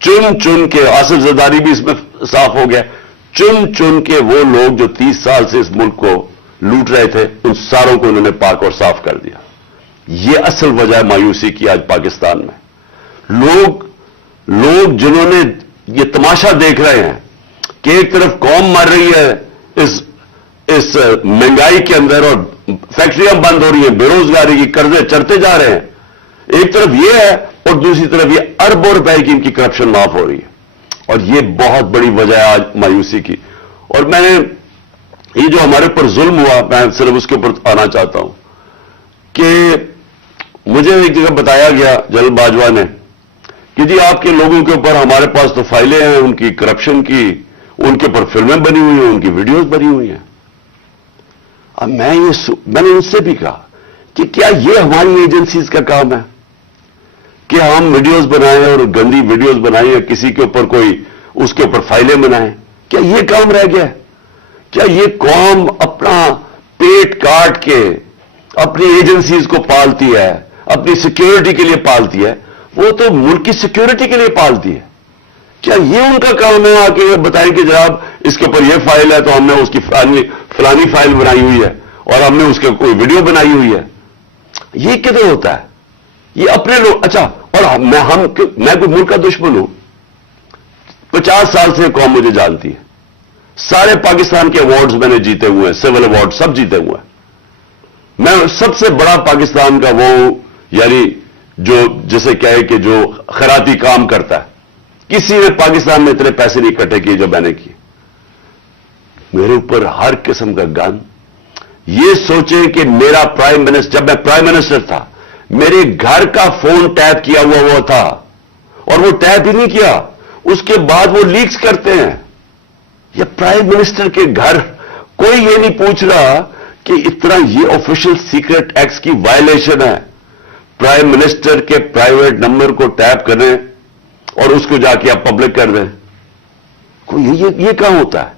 چن کے آصف زرداری بھی اس میں صاف ہو گیا. چن کے وہ لوگ جو 30 سال سے اس ملک کو لوٹ رہے تھے، ان ساروں کو انہوں نے پاک اور صاف کر دیا. یہ اصل وجہ ہے مایوسی کی آج پاکستان میں. لوگ جنہوں نے یہ تماشا دیکھ رہے ہیں کہ ایک طرف قوم مر رہی ہے اس مہنگائی کے اندر اور فیکٹریاں بند ہو رہی ہیں، بے روزگاری کی قرضے چڑھتے جا رہے ہیں، ایک طرف یہ ہے اور دوسری طرف یہ اربوں روپے کی ان کی کرپشن معاف ہو رہی ہے. اور یہ بہت بڑی وجہ ہے آج مایوسی کی. اور میں نے یہ جو ہمارے اوپر ظلم ہوا، میں صرف اس کے اوپر آنا چاہتا ہوں کہ مجھے ایک جگہ بتایا گیا جنرل باجوہ نے کہ جی آپ کے لوگوں کے اوپر ہمارے پاس تو فائلیں ہیں ان کی کرپشن کی، ان کے اوپر فلمیں بنی ہوئی ہیں، ان کی ویڈیوز بنی ہوئی ہیں. اب میں نے ان سے بھی کہا کہ کیا یہ ہماری ایجنسیز کا کام ہے کہ ہم ویڈیوز بنائیں اور گندی ویڈیوز بنائیں یا کسی کے اوپر کوئی اس کے اوپر فائلیں بنائیں؟ کیا یہ کام رہ گیا ہے؟ کیا یہ قوم اپنا پیٹ کاٹ کے اپنی ایجنسیز کو پالتی ہے، اپنی سیکیورٹی کے لیے پالتی ہے؟ وہ تو ملک کی سیکیورٹی کے لیے پالتی ہے. کیا یہ ان کا کام ہے آ کے بتائیں کہ جناب اس کے اوپر یہ فائل ہے تو ہم نے اس کی فلانی فائل بنائی ہوئی ہے اور ہم نے اس کے کوئی ویڈیو بنائی ہوئی ہے؟ یہ کدھر ہوتا ہے؟ یہ اپنے لوگ. اچھا، اور میں کوئی ملک کا دشمن ہوں؟ 50 سال سے قوم مجھے جانتی ہے. سارے پاکستان کے ایوارڈز میں نے جیتے ہوئے ہیں، سول ایوارڈ سب جیتے ہوئے ہیں. میں سب سے بڑا پاکستان کا وہ یعنی جو جسے کہے کہ جو خیراتی کام کرتا ہے. کسی نے پاکستان میں اتنے پیسے نہیں اکٹھے کیے جو میں نے کیے. میرے اوپر ہر قسم کا گن. یہ سوچیں کہ میرا پرائم منسٹر، جب میں پرائم منسٹر تھا، میرے گھر کا فون ٹیپ کیا ہوا تھا اور وہ ٹیپ ہی نہیں کیا، اس کے بعد وہ لیکس کرتے ہیں. یہ پرائم منسٹر کے گھر کوئی یہ نہیں پوچھ رہا کہ اتنا یہ آفیشل سیکرٹ ایکٹس کی وائلیشن ہے. پرائم منسٹر کے پرائیویٹ نمبر کو ٹیپ کریں اور اس کو جا کے آپ پبلک کر دیں. کوئی یہ کہاں ہوتا ہے؟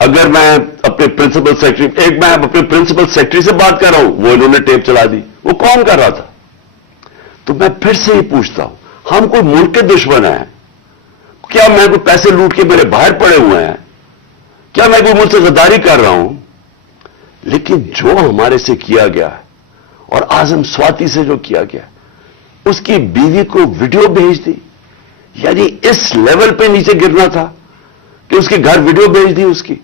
اگر میں اپنے پرنسپل سیکرٹری، میں اپنے پرنسپل سیکرٹری سے بات کر رہا ہوں، وہ انہوں نے ٹیپ چلا دی، وہ کون کر رہا تھا؟ تو میں پھر سے یہ پوچھتا ہوں، ہم کوئی ملک کے دشمن ہیں؟ کیا میں کوئی پیسے لوٹ کے میرے باہر پڑے ہوئے ہیں؟ کیا میں کوئی ملک سے غداری کر رہا ہوں؟ لیکن جو ہمارے سے کیا گیا ہے اور اعظم سواتی سے جو کیا گیا، اس کی بیوی کو ویڈیو بھیج دی. یعنی اس لیول پہ نیچے گرنا تھا کہ اس کے گھر ویڈیو بھیج دی اس کی.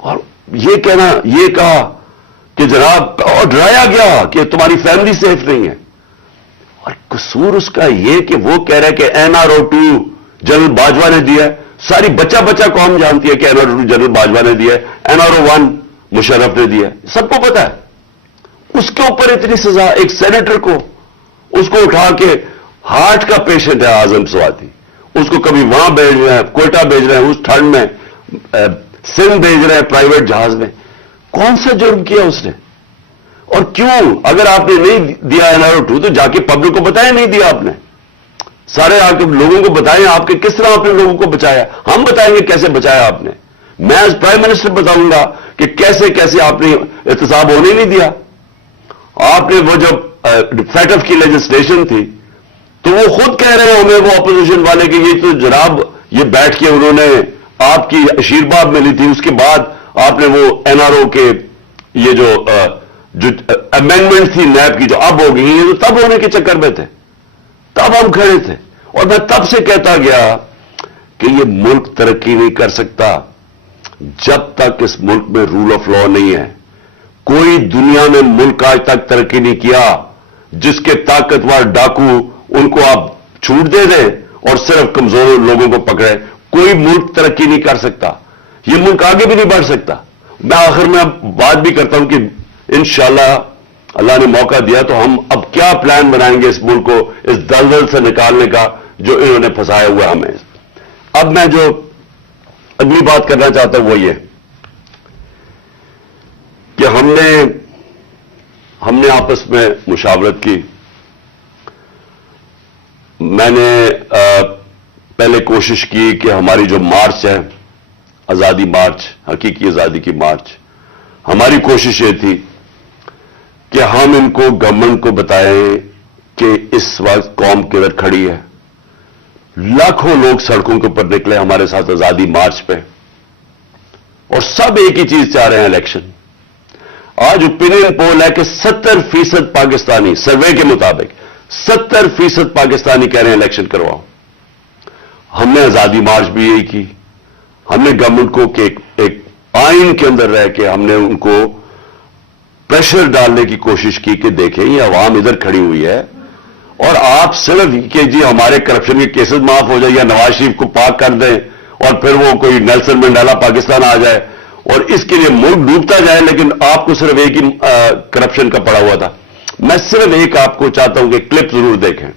اور یہ کہا کہ جناب، اور ڈرایا گیا کہ تمہاری فیملی سیف نہیں ہے. اور قصور اس کا یہ کہ وہ کہہ رہا ہے کہ NRO2 جنرل باجوہ نے دیا ہے. ساری بچہ قوم جانتی ہے کہ NRO2 جنرل باجوہ نے دیا ہے، NRO1 مشرف نے دیا ہے، سب کو پتا ہے. اس کے اوپر اتنی سزا ایک سینیٹر کو، اس کو اٹھا کے، ہارٹ کا پیشنٹ ہے اعظم سواتی، اس کو کبھی وہاں بھیج رہے ہیں، کوئٹہ بھیج رہے ہیں، اس ٹھنڈ میں سندھ بھیج رہے ہیں پرائیویٹ جہاز میں. کون سا جرم کیا اس نے؟ اور کیوں؟ اگر آپ نے نہیں دیا NRO2 تو جا کے پبلک کو بتایا نہیں دیا آپ نے. سارے آ کے لوگوں کو بتائیں آپ کے کس طرح آپ نے لوگوں کو بچایا. ہم بتائیں گے کیسے بچایا آپ نے. میں ایز پرائم منسٹر بتاؤں گا کہ کیسے کیسے آپ نے احتساب ہونے نہیں دیا. آپ نے وہ جب فیٹف کی لیجسلیشن تھی تو وہ خود کہہ رہے ہیں ہمیں وہ اپوزیشن والے کہ یہ تو جناب یہ بیٹھ کے انہوں نے آپ کی آشیرواد ملی تھی, اس کے بعد آپ نے وہ این آر او کے یہ جو امینڈمنٹ تھی نیب کی جو اب ہو گئی یہ تو تب ہونے کے چکر میں تھے, تب ہم کھڑے تھے. اور میں تب سے کہتا گیا کہ یہ ملک ترقی نہیں کر سکتا جب تک اس ملک میں رول آف لا نہیں ہے. کوئی دنیا میں ملک آج تک ترقی نہیں کیا جس کے طاقتور ڈاکو ان کو آپ چھوٹ دے دیں اور صرف کمزور لوگوں کو پکڑے. کوئی ملک ترقی نہیں کر سکتا, یہ ملک آگے بھی نہیں بڑھ سکتا. میں آخر میں بات بھی کرتا ہوں کہ انشاءاللہ اللہ نے موقع دیا تو ہم اب کیا پلان بنائیں گے اس ملک کو اس دلدل سے نکالنے کا جو انہوں نے پھنسایا ہوا ہمیں. اب میں جو اگلی بات کرنا چاہتا ہوں وہ یہ کہ ہم نے آپس میں مشاورت کی. میں نے پہلے کوشش کی کہ ہماری جو مارچ ہے آزادی مارچ, حقیقی آزادی کی مارچ, ہماری کوشش یہ تھی کہ ہم ان کو گورنمنٹ کو بتائیں کہ اس وقت قوم کدھر کھڑی ہے. لاکھوں لوگ سڑکوں کے اوپر نکلے ہمارے ساتھ آزادی مارچ پہ اور سب ایک ہی چیز چاہ رہے ہیں الیکشن. آج اوپینین پول ہے کہ 70% پاکستانی سروے کے مطابق 70% پاکستانی کہہ رہے ہیں الیکشن کرواؤ. ہم نے آزادی مارچ بھی یہی کی. ہم نے گورنمنٹ کو کہ ایک آئین کے اندر رہ کے ہم نے ان کو پریشر ڈالنے کی کوشش کی کہ دیکھیں یہ عوام ادھر کھڑی ہوئی ہے اور آپ صرف کہ جی ہمارے کرپشن کے کیسز معاف ہو جائے یا نواز شریف کو پاک کر دیں اور پھر وہ کوئی نیلسن منڈیلا پاکستان آ جائے اور اس کے لیے ملک ڈوبتا جائے, لیکن آپ کو صرف ایک ہی کرپشن کا پڑا ہوا تھا. میں صرف ایک آپ کو چاہتا ہوں کہ کلپ ضرور دیکھیں.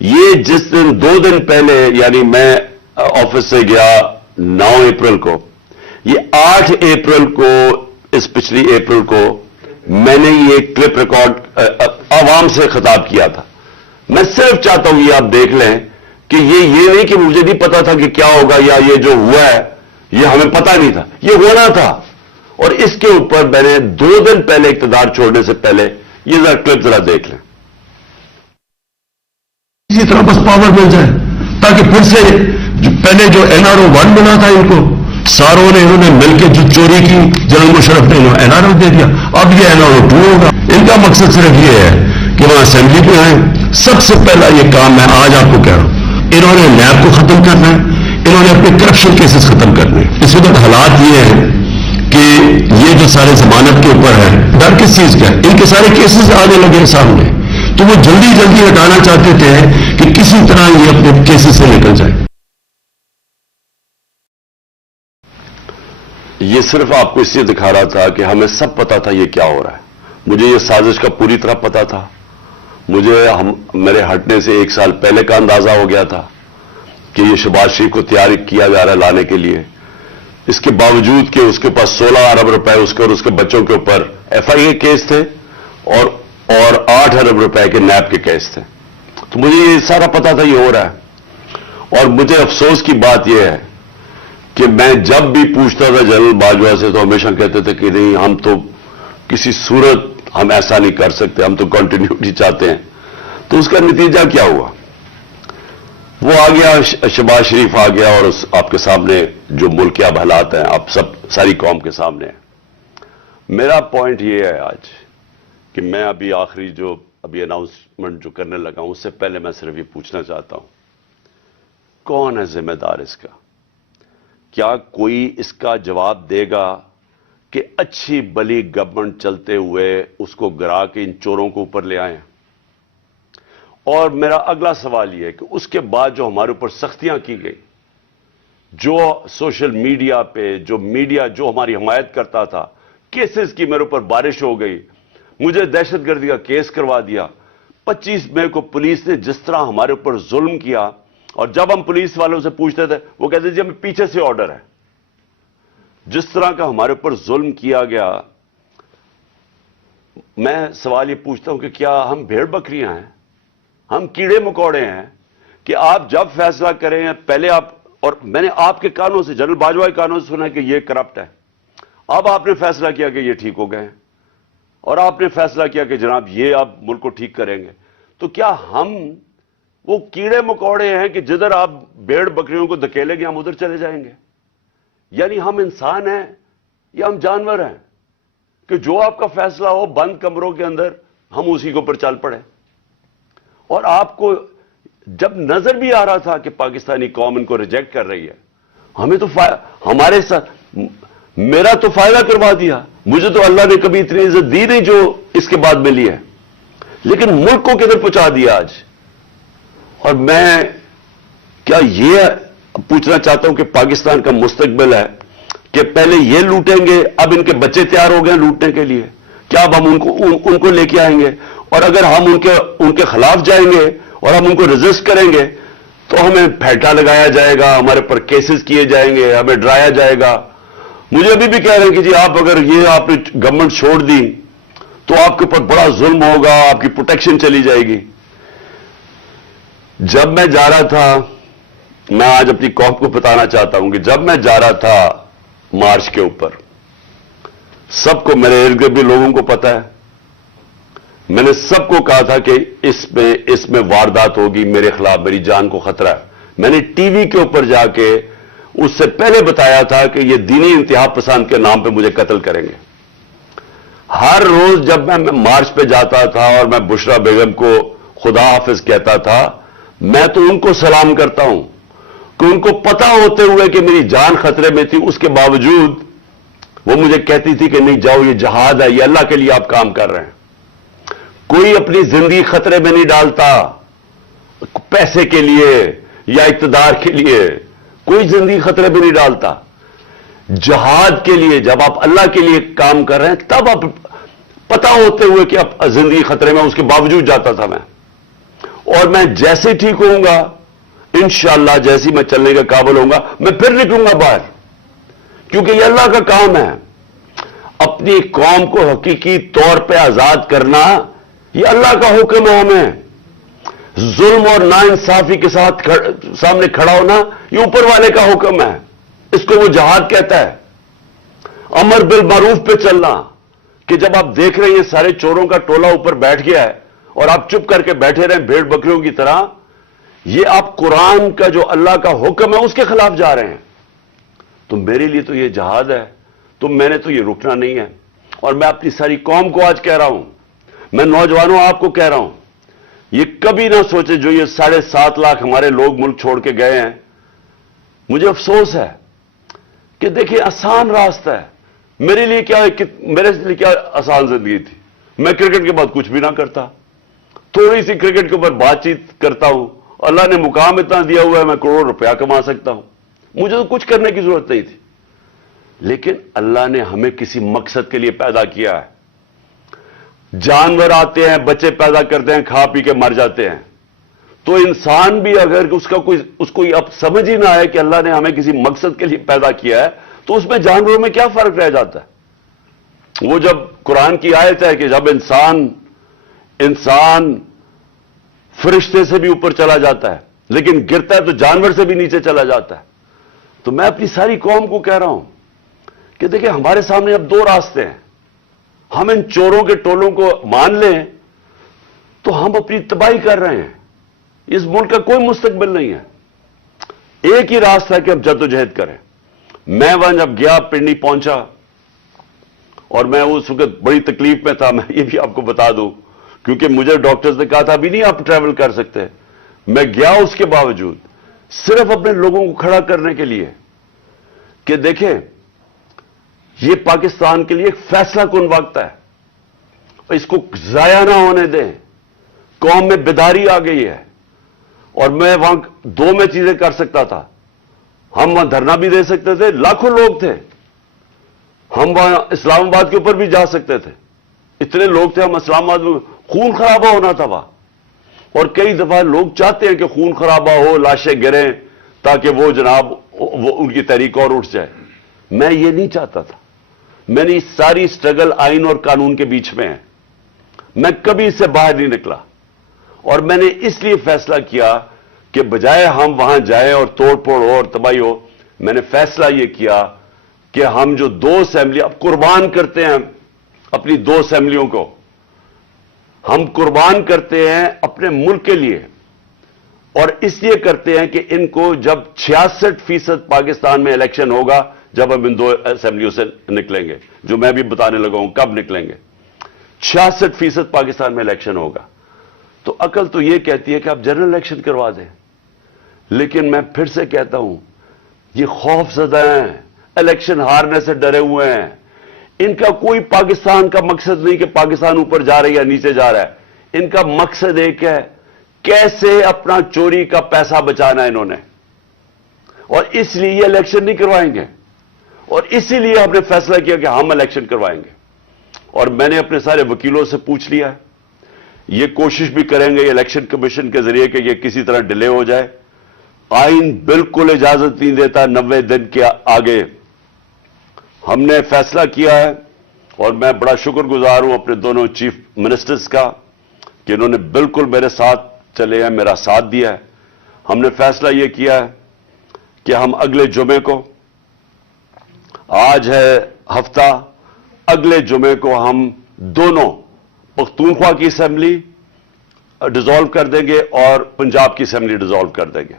یہ جس دن 2 دن پہلے یعنی میں آفس سے گیا 9 اپریل کو, یہ 8 اپریل کو اس پچھلی اپریل کو میں نے یہ کلپ ریکارڈ عوام سے خطاب کیا تھا. میں صرف چاہتا ہوں یہ آپ دیکھ لیں کہ یہ نہیں کہ مجھے نہیں پتا تھا کہ کیا ہوگا یا یہ جو ہوا ہے یہ ہمیں پتا نہیں تھا, یہ ہونا تھا. اور اس کے اوپر میں نے 2 دن پہلے اقتدار چھوڑنے سے پہلے یہ ذرا کلپ ذرا دیکھ لیں. اسی طرح بس پاور مل جائے تاکہ پھر سے پہلے جو این آر او 1 بنا تھا ان کو ساروں نے انہوں نے مل کے جو چوری کی جنرل مشرف نے این آر او دے دیا. اب یہ این آر او 2 ہوگا. ان کا مقصد صرف یہ ہے کہ وہاں اسمبلی پہ آئیں. سب سے پہلا یہ کام میں آج آپ کو کہہ رہا ہوں, انہوں نے نیب کو ختم کرنا ہے, انہوں نے اپنے کرپشن کیسز ختم کرنے. اس وقت حالات یہ ہیں کہ یہ جو سارے ضمانت کے اوپر ہے ڈر کس چیز کا ہے, ان کے سارے کیسز آنے لگے سامنے تو وہ جلدی جلدی ہٹانا چاہتے تھے کہ کسی طرح یہ اپنے کیسز سے نکل جائے. یہ صرف آپ کو اس لیے دکھا رہا تھا کہ ہمیں سب پتا تھا یہ کیا ہو رہا ہے. مجھے یہ سازش کا پوری طرح پتا تھا. مجھے میرے ہٹنے سے 1 سال پہلے کا اندازہ ہو گیا تھا کہ یہ شہباز شریف کو تیار کیا جا رہا ہے لانے کے لیے. اس کے باوجود کہ اس کے پاس 16 ارب روپے اس کے اور اس کے بچوں کے اوپر ایف آئی اے کیس تھے اور 8 ارب روپے کے نیب کے کیس تھے. تو مجھے یہ سارا پتا تھا یہ ہو رہا ہے. اور مجھے افسوس کی بات یہ ہے کہ میں جب بھی پوچھتا تھا جنرل باجوہ سے تو ہمیشہ کہتے تھے کہ نہیں ہم تو کسی صورت ہم ایسا نہیں کر سکتے, ہم تو کنٹینیوٹی چاہتے ہیں. تو اس کا نتیجہ کیا ہوا؟ وہ آ گیا, شہباز شریف آ گیا اور آپ کے سامنے جو ملک کے اب حالات ہیں آپ سب ساری قوم کے سامنے ہیں. میرا پوائنٹ یہ ہے آج کہ میں آخری جو اناؤنسمنٹ جو کرنے لگا ہوں اس سے پہلے میں صرف یہ پوچھنا چاہتا ہوں کون ہے ذمہ دار اس کا؟ کیا کوئی اس کا جواب دے گا کہ اچھی بلی گورنمنٹ چلتے ہوئے اس کو گرا کے ان چوروں کو اوپر لے آئیں؟ اور میرا اگلا سوال یہ ہے کہ اس کے بعد جو ہمارے اوپر سختیاں کی گئی, جو سوشل میڈیا پہ جو میڈیا جو ہماری حمایت کرتا تھا, کیسز کی میرے اوپر بارش ہو گئی, مجھے دہشت گردی کا کیس کروا دیا. 25 مئی کو پولیس نے جس طرح ہمارے اوپر ظلم کیا, اور جب ہم پولیس والوں سے پوچھتے تھے وہ کہتے جی ہمیں پیچھے سے آرڈر ہے. جس طرح کا ہمارے اوپر ظلم کیا گیا, میں سوال یہ پوچھتا ہوں کہ کیا ہم بھیڑ بکریاں ہیں, ہم کیڑے مکوڑے ہیں کہ آپ جب فیصلہ کریں پہلے آپ، اور میں نے آپ کے کانوں سے، جنرل باجوہ کے کانوں سے سنا کہ یہ کرپٹ ہے، اب آپ نے فیصلہ کیا کہ یہ ٹھیک ہو گئے ہیں، اور آپ نے فیصلہ کیا کہ جناب یہ آپ ملک کو ٹھیک کریں گے، تو کیا ہم وہ کیڑے مکوڑے ہیں کہ جدھر آپ بھیڑ بکریوں کو دھکیلیں گے ہم ادھر چلے جائیں گے؟ یعنی ہم انسان ہیں یا ہم جانور ہیں کہ جو آپ کا فیصلہ ہو بند کمروں کے اندر ہم اسی کے اوپر چل پڑے؟ اور آپ کو جب نظر بھی آ رہا تھا کہ پاکستانی قوم ان کو ریجیکٹ کر رہی ہے، ہمیں تو ہمارے ساتھ میرا تو فائدہ کروا دیا، مجھے تو اللہ نے کبھی اتنی عزت دی نہیں جو اس کے بعد ملی ہے، لیکن ملک کو کدھر پہنچا دیا آج۔ اور میں کیا یہ پوچھنا چاہتا ہوں کہ پاکستان کا مستقبل ہے کہ پہلے یہ لوٹیں گے، اب ان کے بچے تیار ہو گئے لوٹنے کے لیے، کیا اب ہم ان کو لے کے آئیں گے؟ اور اگر ہم ان کے خلاف جائیں گے اور ہم ان کو ریزسٹ کریں گے تو ہمیں پھیٹا لگایا جائے گا، ہمارے پر کیسز کیے جائیں گے، ہمیں ڈرایا جائے گا۔ مجھے ابھی بھی کہہ رہے ہیں کہ جی آپ اگر یہ آپ نے گورنمنٹ چھوڑ دی تو آپ کے اوپر بڑا ظلم ہوگا، آپ کی پروٹیکشن چلی جائے گی۔ جب میں جا رہا تھا، میں آج اپنی قوم کو بتانا چاہتا ہوں کہ جب میں جا رہا تھا مارچ کے اوپر، سب کو، میرے ارد گرد بھی لوگوں کو پتا ہے، میں نے سب کو کہا تھا کہ اس میں واردات ہوگی، میرے خلاف میری جان کو خطرہ ہے۔ میں نے ٹی وی کے اوپر جا کے اس سے پہلے بتایا تھا کہ یہ دینی انتہا پسند کے نام پہ مجھے قتل کریں گے۔ ہر روز جب میں مارچ پہ جاتا تھا اور میں بشرا بیگم کو خدا حافظ کہتا تھا، میں تو ان کو سلام کرتا ہوں کہ ان کو پتا ہوتے ہوئے کہ میری جان خطرے میں تھی، اس کے باوجود وہ مجھے کہتی تھی کہ نہیں جاؤ، یہ جہاد ہے، یہ اللہ کے لیے آپ کام کر رہے ہیں۔ کوئی اپنی زندگی خطرے میں نہیں ڈالتا پیسے کے لیے یا اقتدار کے لیے، کوئی زندگی خطرے میں نہیں ڈالتا۔ جہاد کے لیے جب آپ اللہ کے لیے کام کر رہے ہیں تب آپ پتا ہوتے ہوئے کہ اب زندگی خطرے میں، اس کے باوجود جاتا تھا میں۔ اور میں جیسے ٹھیک ہوں گا انشاءاللہ، جیسے میں چلنے کا قابل ہوں گا میں پھر نکلوں گا باہر، کیونکہ یہ اللہ کا کام ہے۔ اپنی قوم کو حقیقی طور پہ آزاد کرنا یہ اللہ کا حکم ہے ہمیں۔ ظلم اور ناانصافی کے ساتھ سامنے کھڑا ہونا یہ اوپر والے کا حکم ہے، اس کو وہ جہاد کہتا ہے۔ امر بالمعروف پہ چلنا، کہ جب آپ دیکھ رہے ہیں یہ سارے چوروں کا ٹولہ اوپر بیٹھ گیا ہے اور آپ چپ کر کے بیٹھے رہیں بھیڑ بکریوں کی طرح، یہ آپ قرآن کا جو اللہ کا حکم ہے اس کے خلاف جا رہے ہیں۔ تو میرے لیے تو یہ جہاد ہے، تو میں نے تو یہ رکنا نہیں ہے۔ اور میں اپنی ساری قوم کو آج کہہ رہا ہوں، میں نوجوانوں آپ کو کہہ رہا ہوں، یہ کبھی نہ سوچے جو یہ 7.5 لاکھ ہمارے لوگ ملک چھوڑ کے گئے ہیں۔ مجھے افسوس ہے کہ دیکھیں آسان راستہ ہے، میرے لیے کیا آسان زندگی تھی، میں کرکٹ کے بعد کچھ بھی نہ کرتا، تھوڑی سی کرکٹ کے اوپر بات چیت کرتا ہوں، اللہ نے مقام اتنا دیا ہوا ہے میں کروڑ روپیہ کما سکتا ہوں، مجھے تو کچھ کرنے کی ضرورت نہیں تھی۔ لیکن اللہ نے ہمیں کسی مقصد کے لیے پیدا کیا ہے۔ جانور آتے ہیں، بچے پیدا کرتے ہیں، کھا پی کے مر جاتے ہیں، تو انسان بھی اگر اس کو اب سمجھ ہی نہ آئے کہ اللہ نے ہمیں کسی مقصد کے لیے پیدا کیا ہے تو اس میں جانوروں میں کیا فرق رہ جاتا ہے؟ وہ جب قرآن کی آیت ہے کہ جب انسان فرشتے سے بھی اوپر چلا جاتا ہے لیکن گرتا ہے تو جانور سے بھی نیچے چلا جاتا ہے۔ تو میں اپنی ساری قوم کو کہہ رہا ہوں کہ دیکھیں ہمارے سامنے اب 2 راستے ہیں، ہم ان چوروں کے ٹولوں کو مان لیں تو ہم اپنی تباہی کر رہے ہیں، اس ملک کا کوئی مستقبل نہیں ہے۔ ایک ہی راستہ ہے کہ اب جدوجہد کریں۔ میں وہاں جب گیا پنڈی پہنچا اور میں اس وقت بڑی تکلیف میں تھا، میں یہ بھی آپ کو بتا دوں کیونکہ مجھے ڈاکٹرز نے کہا تھا ابھی نہیں آپ ٹریول کر سکتے، میں گیا اس کے باوجود صرف اپنے لوگوں کو کھڑا کرنے کے لیے کہ دیکھیں یہ پاکستان کے لیے ایک فیصلہ کن وقت ہے، اس کو ضائع نہ ہونے دیں۔ قوم میں بیداری آ گئی ہے اور میں وہاں 2 میں چیزیں کر سکتا تھا، ہم وہاں دھرنا بھی دے سکتے تھے، لاکھوں لوگ تھے، ہم وہاں اسلام آباد کے اوپر بھی جا سکتے تھے، اتنے لوگ تھے، ہم اسلام آباد میں خون خرابہ ہونا تھا وہاں، اور کئی دفعہ لوگ چاہتے ہیں کہ خون خرابہ ہو، لاشیں گریں تاکہ وہ جناب ان کی تحریک اور اٹھ جائے۔ میں یہ نہیں چاہتا تھا، میں نے ساری سٹرگل آئین اور قانون کے بیچ میں ہے، میں کبھی اس سے باہر نہیں نکلا، اور میں نے اس لیے فیصلہ کیا کہ بجائے ہم وہاں جائیں اور توڑ پھوڑ ہو اور تباہی ہو، میں نے فیصلہ یہ کیا کہ ہم جو 2 اسمبلی اب قربان کرتے ہیں اپنی 2 اسمبلیوں کو، ہم قربان کرتے ہیں اپنے ملک کے لیے، اور اس لیے کرتے ہیں کہ ان کو جب 66% پاکستان میں الیکشن ہوگا، جب ہم ان 2 اسمبلیوں سے نکلیں گے، جو میں بھی بتانے لگا ہوں کب نکلیں گے، 66% پاکستان میں الیکشن ہوگا، تو عقل تو یہ کہتی ہے کہ آپ جنرل الیکشن کروا دیں، لیکن میں پھر سے کہتا ہوں یہ خوف زدہ ہیں، الیکشن ہارنے سے ڈرے ہوئے ہیں، ان کا کوئی پاکستان کا مقصد نہیں کہ پاکستان اوپر جا رہا ہے یا نیچے جا رہا ہے، ان کا مقصد ایک ہے، کیسے اپنا چوری کا پیسہ بچانا ہے انہوں نے، اور اس لیے یہ الیکشن نہیں کروائیں گے، اور اسی لیے ہم نے فیصلہ کیا کہ ہم الیکشن کروائیں گے، اور میں نے اپنے سارے وکیلوں سے پوچھ لیا ہے، یہ کوشش بھی کریں گے الیکشن کمیشن کے ذریعے کہ یہ کسی طرح ڈیلے ہو جائے، آئین بالکل اجازت نہیں دیتا 90 دن کے آگے، ہم نے فیصلہ کیا ہے، اور میں بڑا شکر گزار ہوں اپنے دونوں چیف منسٹرز کا کہ انہوں نے بالکل میرے ساتھ چلے ہیں، میرا ساتھ دیا ہے، ہم نے فیصلہ یہ کیا ہے کہ ہم اگلے جمعے کو، آج ہے ہفتہ، اگلے جمعے کو ہم دونوں پختونخوا کی اسمبلی ڈیزالو کر دیں گے اور پنجاب کی اسمبلی ڈیزالو کر دیں گے،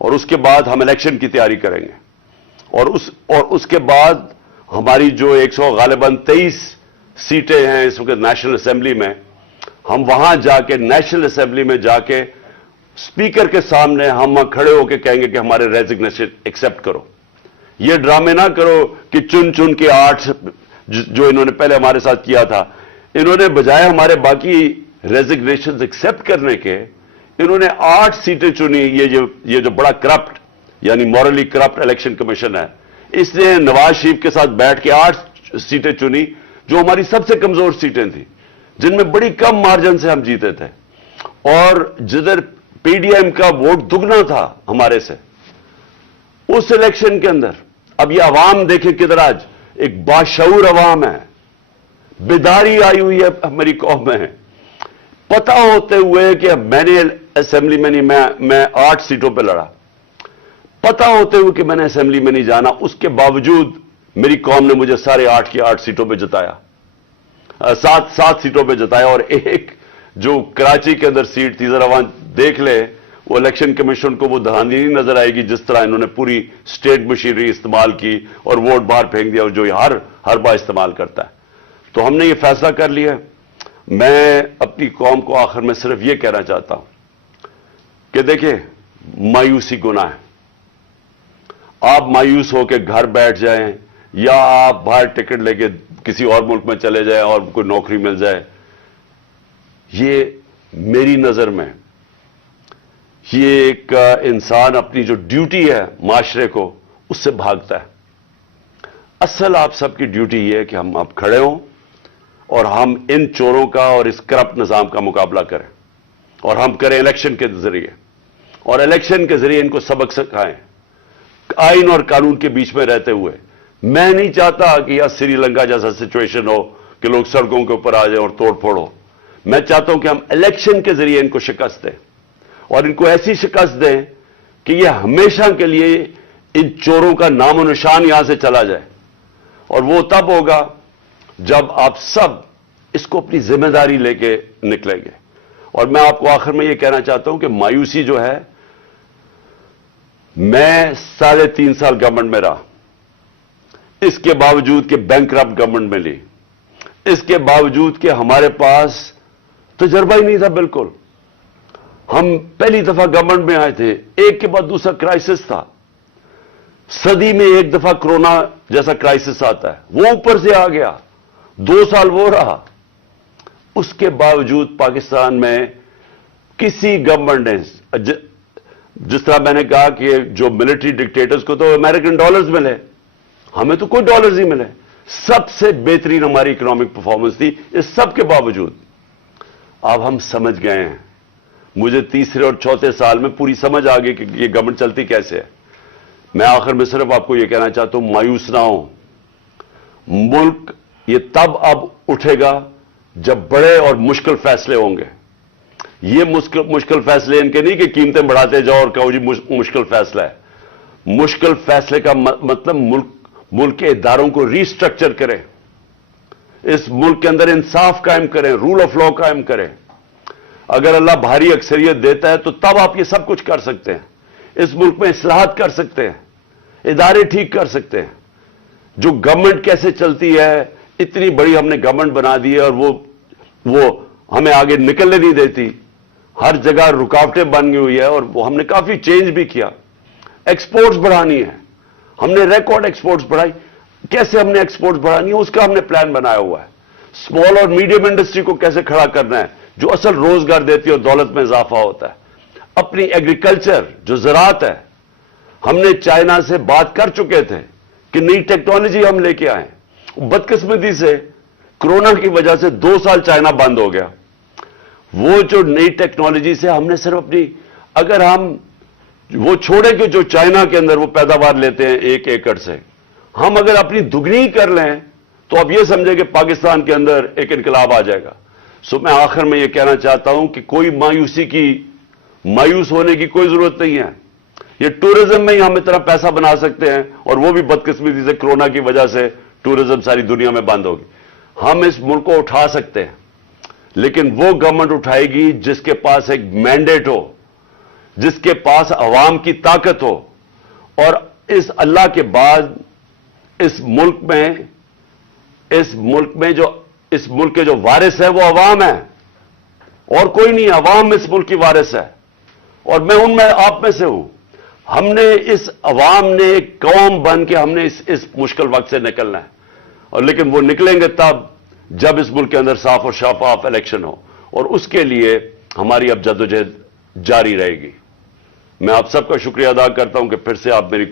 اور اس کے بعد ہم الیکشن کی تیاری کریں گے، اور اس کے بعد ہماری جو 100 غالباً 23 سیٹیں ہیں اس وقت نیشنل اسمبلی میں، ہم وہاں جا کے نیشنل اسمبلی میں جا کے اسپیکر کے سامنے ہم کھڑے ہو کے کہیں گے کہ ہمارے ریزگنیشن ایکسپٹ کرو، یہ ڈرامے نہ کرو کہ چن چن کے 8 جو انہوں نے پہلے ہمارے ساتھ کیا تھا، انہوں نے بجائے ہمارے باقی ریزگنیشنز ایکسپٹ کرنے کے، انہوں نے 8 سیٹیں چنی، یہ جو بڑا کرپٹ یعنی مورلی کرپٹ الیکشن کمیشن ہے، اس نے نواز شریف کے ساتھ بیٹھ کے 8 سیٹیں چنی جو ہماری سب سے کمزور سیٹیں تھیں، جن میں بڑی کم مارجن سے ہم جیتے تھے، اور جدھر پی ڈی ایم کا ووٹ دگنا تھا ہمارے سے اس الیکشن کے اندر۔ اب یہ عوام دیکھیں کدھر آج ایک باشعور عوام ہے، بیداری آئی ہوئی ہے ہماری قوم میں، پتہ ہوتے ہوئے کہ میں نے اسمبلی میں نہیں، میں 8 سیٹوں پہ لڑا، پتہ ہوتے ہوئے کہ میں نے اسمبلی میں نہیں جانا، اس کے باوجود میری قوم نے مجھے سارے 8 کی 8 سیٹوں پہ جتایا، 7 سیٹوں پہ جتایا، اور ایک جو کراچی کے اندر سیٹ تھی، ذرا وہاں دیکھ لے، وہ الیکشن کمیشن کو وہ دھاندلی نہیں نظر آئے گی جس طرح انہوں نے پوری اسٹیٹ مشینری استعمال کی اور ووٹ باہر پھینک دیا، اور جو ہر بار استعمال کرتا ہے۔ تو ہم نے یہ فیصلہ کر لیا ہے۔ میں اپنی قوم کو آخر میں صرف یہ کہنا چاہتا ہوں کہ دیکھیں، مایوسی گناہ ہے، آپ مایوس ہو کے گھر بیٹھ جائیں یا آپ باہر ٹکٹ لے کے کسی اور ملک میں چلے جائیں اور کوئی نوکری مل جائے، یہ میری نظر میں یہ ایک انسان اپنی جو ڈیوٹی ہے معاشرے کو اس سے بھاگتا ہے۔ اصل آپ سب کی ڈیوٹی یہ ہے کہ ہم اب کھڑے ہوں اور ہم ان چوروں کا اور اس کرپٹ نظام کا مقابلہ کریں، اور ہم کریں الیکشن کے ذریعے، اور الیکشن کے ذریعے ان کو سبق سکھائیں آئین اور قانون کے بیچ میں رہتے ہوئے۔ میں نہیں چاہتا کہ یہ سری لنکا جیسا سچویشن ہو کہ لوگ سڑکوں کے اوپر آ جائیں اور توڑ پھوڑ ہو۔ میں چاہتا ہوں کہ ہم الیکشن کے ذریعے ان کو شکست دیں، اور ان کو ایسی شکست دیں کہ یہ ہمیشہ کے لیے ان چوروں کا نام و نشان یہاں سے چلا جائے، اور وہ تب ہوگا جب آپ سب اس کو اپنی ذمہ داری لے کے نکلیں گے۔ اور میں آپ کو آخر میں یہ کہنا چاہتا ہوں کہ مایوسی جو ہے، میں 3.5 سال گورنمنٹ میں رہا، اس کے باوجود کہ بینکرپٹ گورنمنٹ میں لی، اس کے باوجود کہ ہمارے پاس تجربہ ہی نہیں تھا بالکل، ہم پہلی دفعہ گورنمنٹ میں آئے تھے، ایک کے بعد دوسرا کرائسس تھا، صدی میں ایک دفعہ کرونا جیسا کرائسس آتا ہے، وہ اوپر سے آ گیا، 2 سال وہ رہا، اس کے باوجود پاکستان میں کسی گورنمنٹ نے، جس طرح میں نے کہا کہ جو ملٹری ڈکٹیٹرز کو تو امریکن ڈالرز ملے، ہمیں تو کوئی ڈالرز ہی ملے، سب سے بہترین ہماری اکنامک پرفارمنس تھی، اس سب کے باوجود اب ہم سمجھ گئے ہیں، مجھے تیسرے اور چوتھے سال میں پوری سمجھ آ گئی کہ یہ گورنمنٹ چلتی کیسے ہے۔ میں آخر میں صرف آپ کو یہ کہنا چاہتا ہوں، مایوس نہ ہوں، ملک یہ تب اب اٹھے گا جب بڑے اور مشکل فیصلے ہوں گے، یہ مشکل فیصلے ان کے نہیں کہ قیمتیں بڑھاتے جاؤ اور کہو جی مشکل فیصلہ ہے. مشکل فیصلے کا مطلب ملک کے اداروں کو ری سٹرکچر کریں, اس ملک کے اندر انصاف قائم کریں, رول آف لا قائم کریں. اگر اللہ بھاری اکثریت دیتا ہے تو تب آپ یہ سب کچھ کر سکتے ہیں. اس ملک میں اصلاحات کر سکتے ہیں, ادارے ٹھیک کر سکتے ہیں. جو گورنمنٹ کیسے چلتی ہے, اتنی بڑی ہم نے گورنمنٹ بنا دی ہے اور وہ ہمیں آگے نکلنے نہیں دیتی, ہر جگہ رکاوٹیں بن گئی ہوئی ہے. اور وہ ہم نے کافی چینج بھی کیا. ایکسپورٹس بڑھانی ہے, ہم نے ریکارڈ ایکسپورٹس بڑھائی. کیسے ہم نے ایکسپورٹس بڑھانی ہے اس کا ہم نے پلان بنایا ہوا ہے. اسمال اور میڈیم انڈسٹری کو کیسے کھڑا کرنا ہے جو اصل روزگار دیتی ہے اور دولت میں اضافہ ہوتا ہے. اپنی ایگریکلچر جو زراعت ہے, ہم نے چائنا سے بات کر چکے تھے کہ نئی ٹیکنالوجی ہم لے کے آئیں. بدقسمتی سے کرونا کی وجہ سے 2 سال چائنا بند ہو گیا. وہ جو نئی ٹیکنالوجی سے ہم نے صرف اپنی, اگر ہم وہ چھوڑیں کہ جو چائنا کے اندر وہ پیداوار لیتے ہیں 1 ایکڑ سے, ہم اگر اپنی دگنی کر لیں تو اب یہ سمجھیں کہ پاکستان کے اندر ایک انقلاب آ جائے گا. سو میں آخر میں یہ کہنا چاہتا ہوں کہ کوئی مایوس ہونے کی کوئی ضرورت نہیں ہے. یہ ٹورزم میں ہی ہم اتنا پیسہ بنا سکتے ہیں, اور وہ بھی بدقسمتی سے کرونا کی وجہ سے ٹورزم ساری دنیا میں بند ہوگی. ہم اس ملک کو اٹھا سکتے ہیں, لیکن وہ گورنمنٹ اٹھائے گی جس کے پاس ایک مینڈیٹ ہو, جس کے پاس عوام کی طاقت ہو. اور اس اللہ کے بعد اس ملک کے جو وارث ہیں وہ عوام ہیں, اور کوئی نہیں. عوام اس ملک کی وارث ہے, اور میں آپ میں سے ہوں. ہم نے اس عوام نے ایک قوم بن کے ہم نے اس مشکل وقت سے نکلنا ہے. اور لیکن وہ نکلیں گے تب جب اس ملک کے اندر صاف اور شفاف الیکشن ہو, اور اس کے لیے ہماری اب جدوجہد جاری رہے گی. میں آپ سب کا شکریہ ادا کرتا ہوں کہ پھر سے آپ میری